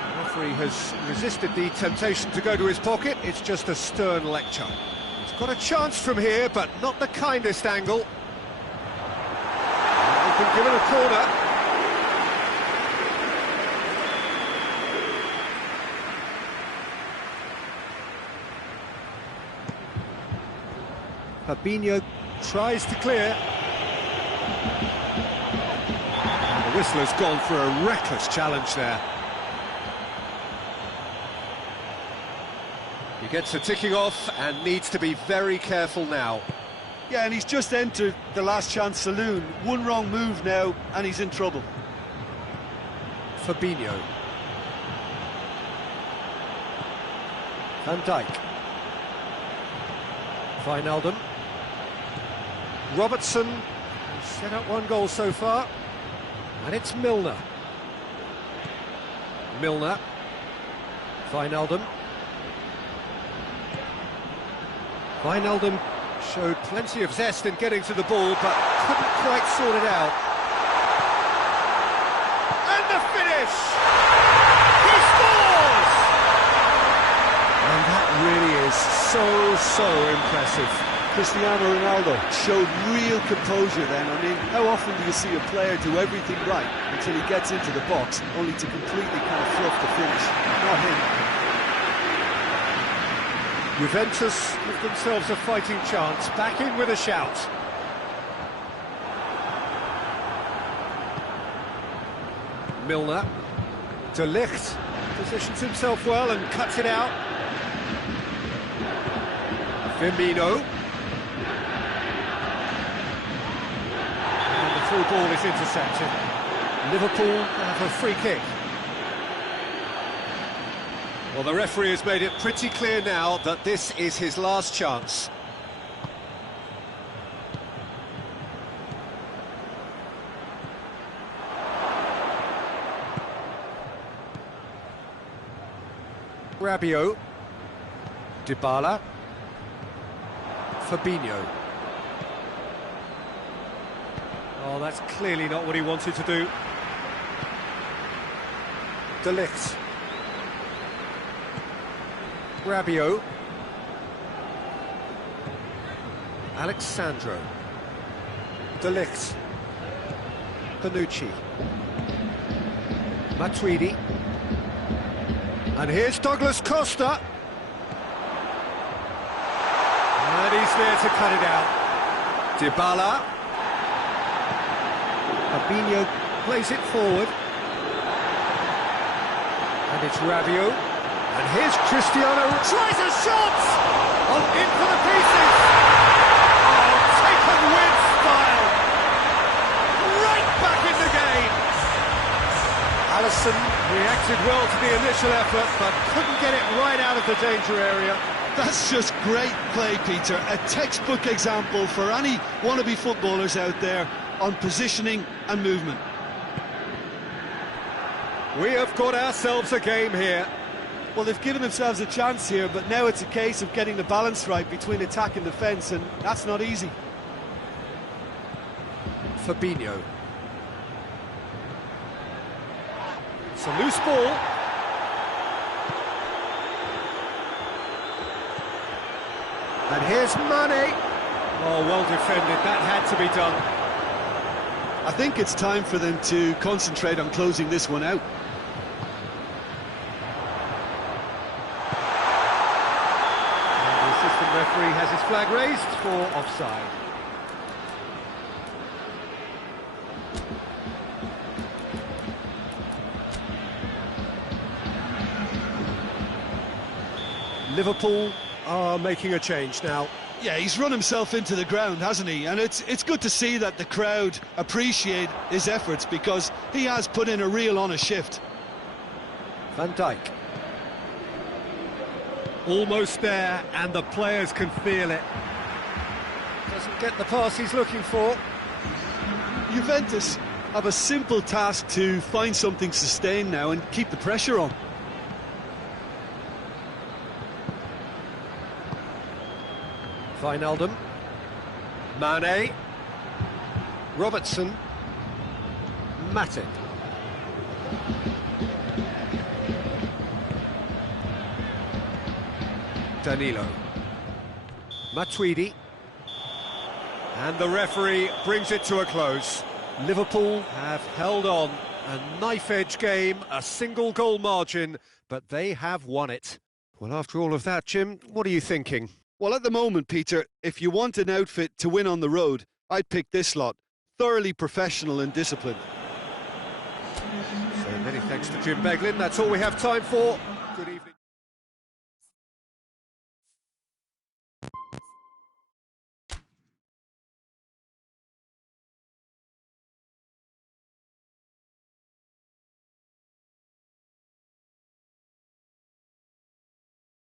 The referee has resisted the temptation to go to his pocket. It's just a stern lecture. He's got a chance from here, but not the kindest angle. They've been given a corner. Fabinho tries to clear. And the whistler's gone for a reckless challenge there. Gets a ticking off and needs to be very careful now. Yeah, and he's just entered the last chance saloon. One wrong move now, and he's in trouble. Fabinho. Van Dijk. Wijnaldum. Robertson has set up one goal so far, and it's Milner. Milner. Wijnaldum. Wijnaldum showed plenty of zest in getting to the ball, but couldn't quite sort it out. And the finish! He scores! And that really is so impressive. Cristiano Ronaldo showed real composure then. I mean, how often do you see a player do everything right until he gets into the box, only to completely kind of fluff the finish? Not him. Juventus give themselves a fighting chance, back in with a shout. Milner. De Ligt positions himself well and cuts it out. Firmino. And the through ball is intercepted. Liverpool have a free kick. Well, the referee has made it pretty clear now that this is his last chance. Rabiot. Dybala. Fabinho. Oh, that's clearly not what he wanted to do. De Ligt. Rabiot. Alexandro. De Ligt. Bonucci. Matuidi. And here's Douglas Costa. And he's there to cut it out. Dybala. Fabinho plays it forward. And it's Rabiot. And here's Cristiano, tries a shot! In for the pieces! Oh, taken with style! Right back in the game! Alisson reacted well to the initial effort, but couldn't get it right out of the danger area. That's just great play, Peter. A textbook example for any wannabe footballers out there on positioning and movement. We have got ourselves a game here. Well, they've given themselves a chance here, but now it's a case of getting the balance right between attack and defence, and that's not easy. Fabinho. It's a loose ball. And here's Mane. Oh, well defended. That had to be done. I think it's time for them to concentrate on closing this one out. The referee has his flag raised for offside. Liverpool are making a change now. Yeah, he's run himself into the ground, hasn't he? And it's good to see that the crowd appreciate his efforts, because he has put in a real honest shift. Van Dijk. Almost there, and the players can feel it. Doesn't get the pass he's looking for. Juventus have a simple task to find something sustained now and keep the pressure on. Wijnaldum. Mane. Robertson. Matic. Danilo. Matuidi. And the referee brings it to a close. Liverpool have held on. A knife-edge game, a single-goal margin, but they have won it. Well, after all of that, Jim, what are you thinking? Well, at the moment, Peter, if you want an outfit to win on the road, I'd pick this lot. Thoroughly professional and disciplined. So many thanks to Jim Beglin. That's all we have time for.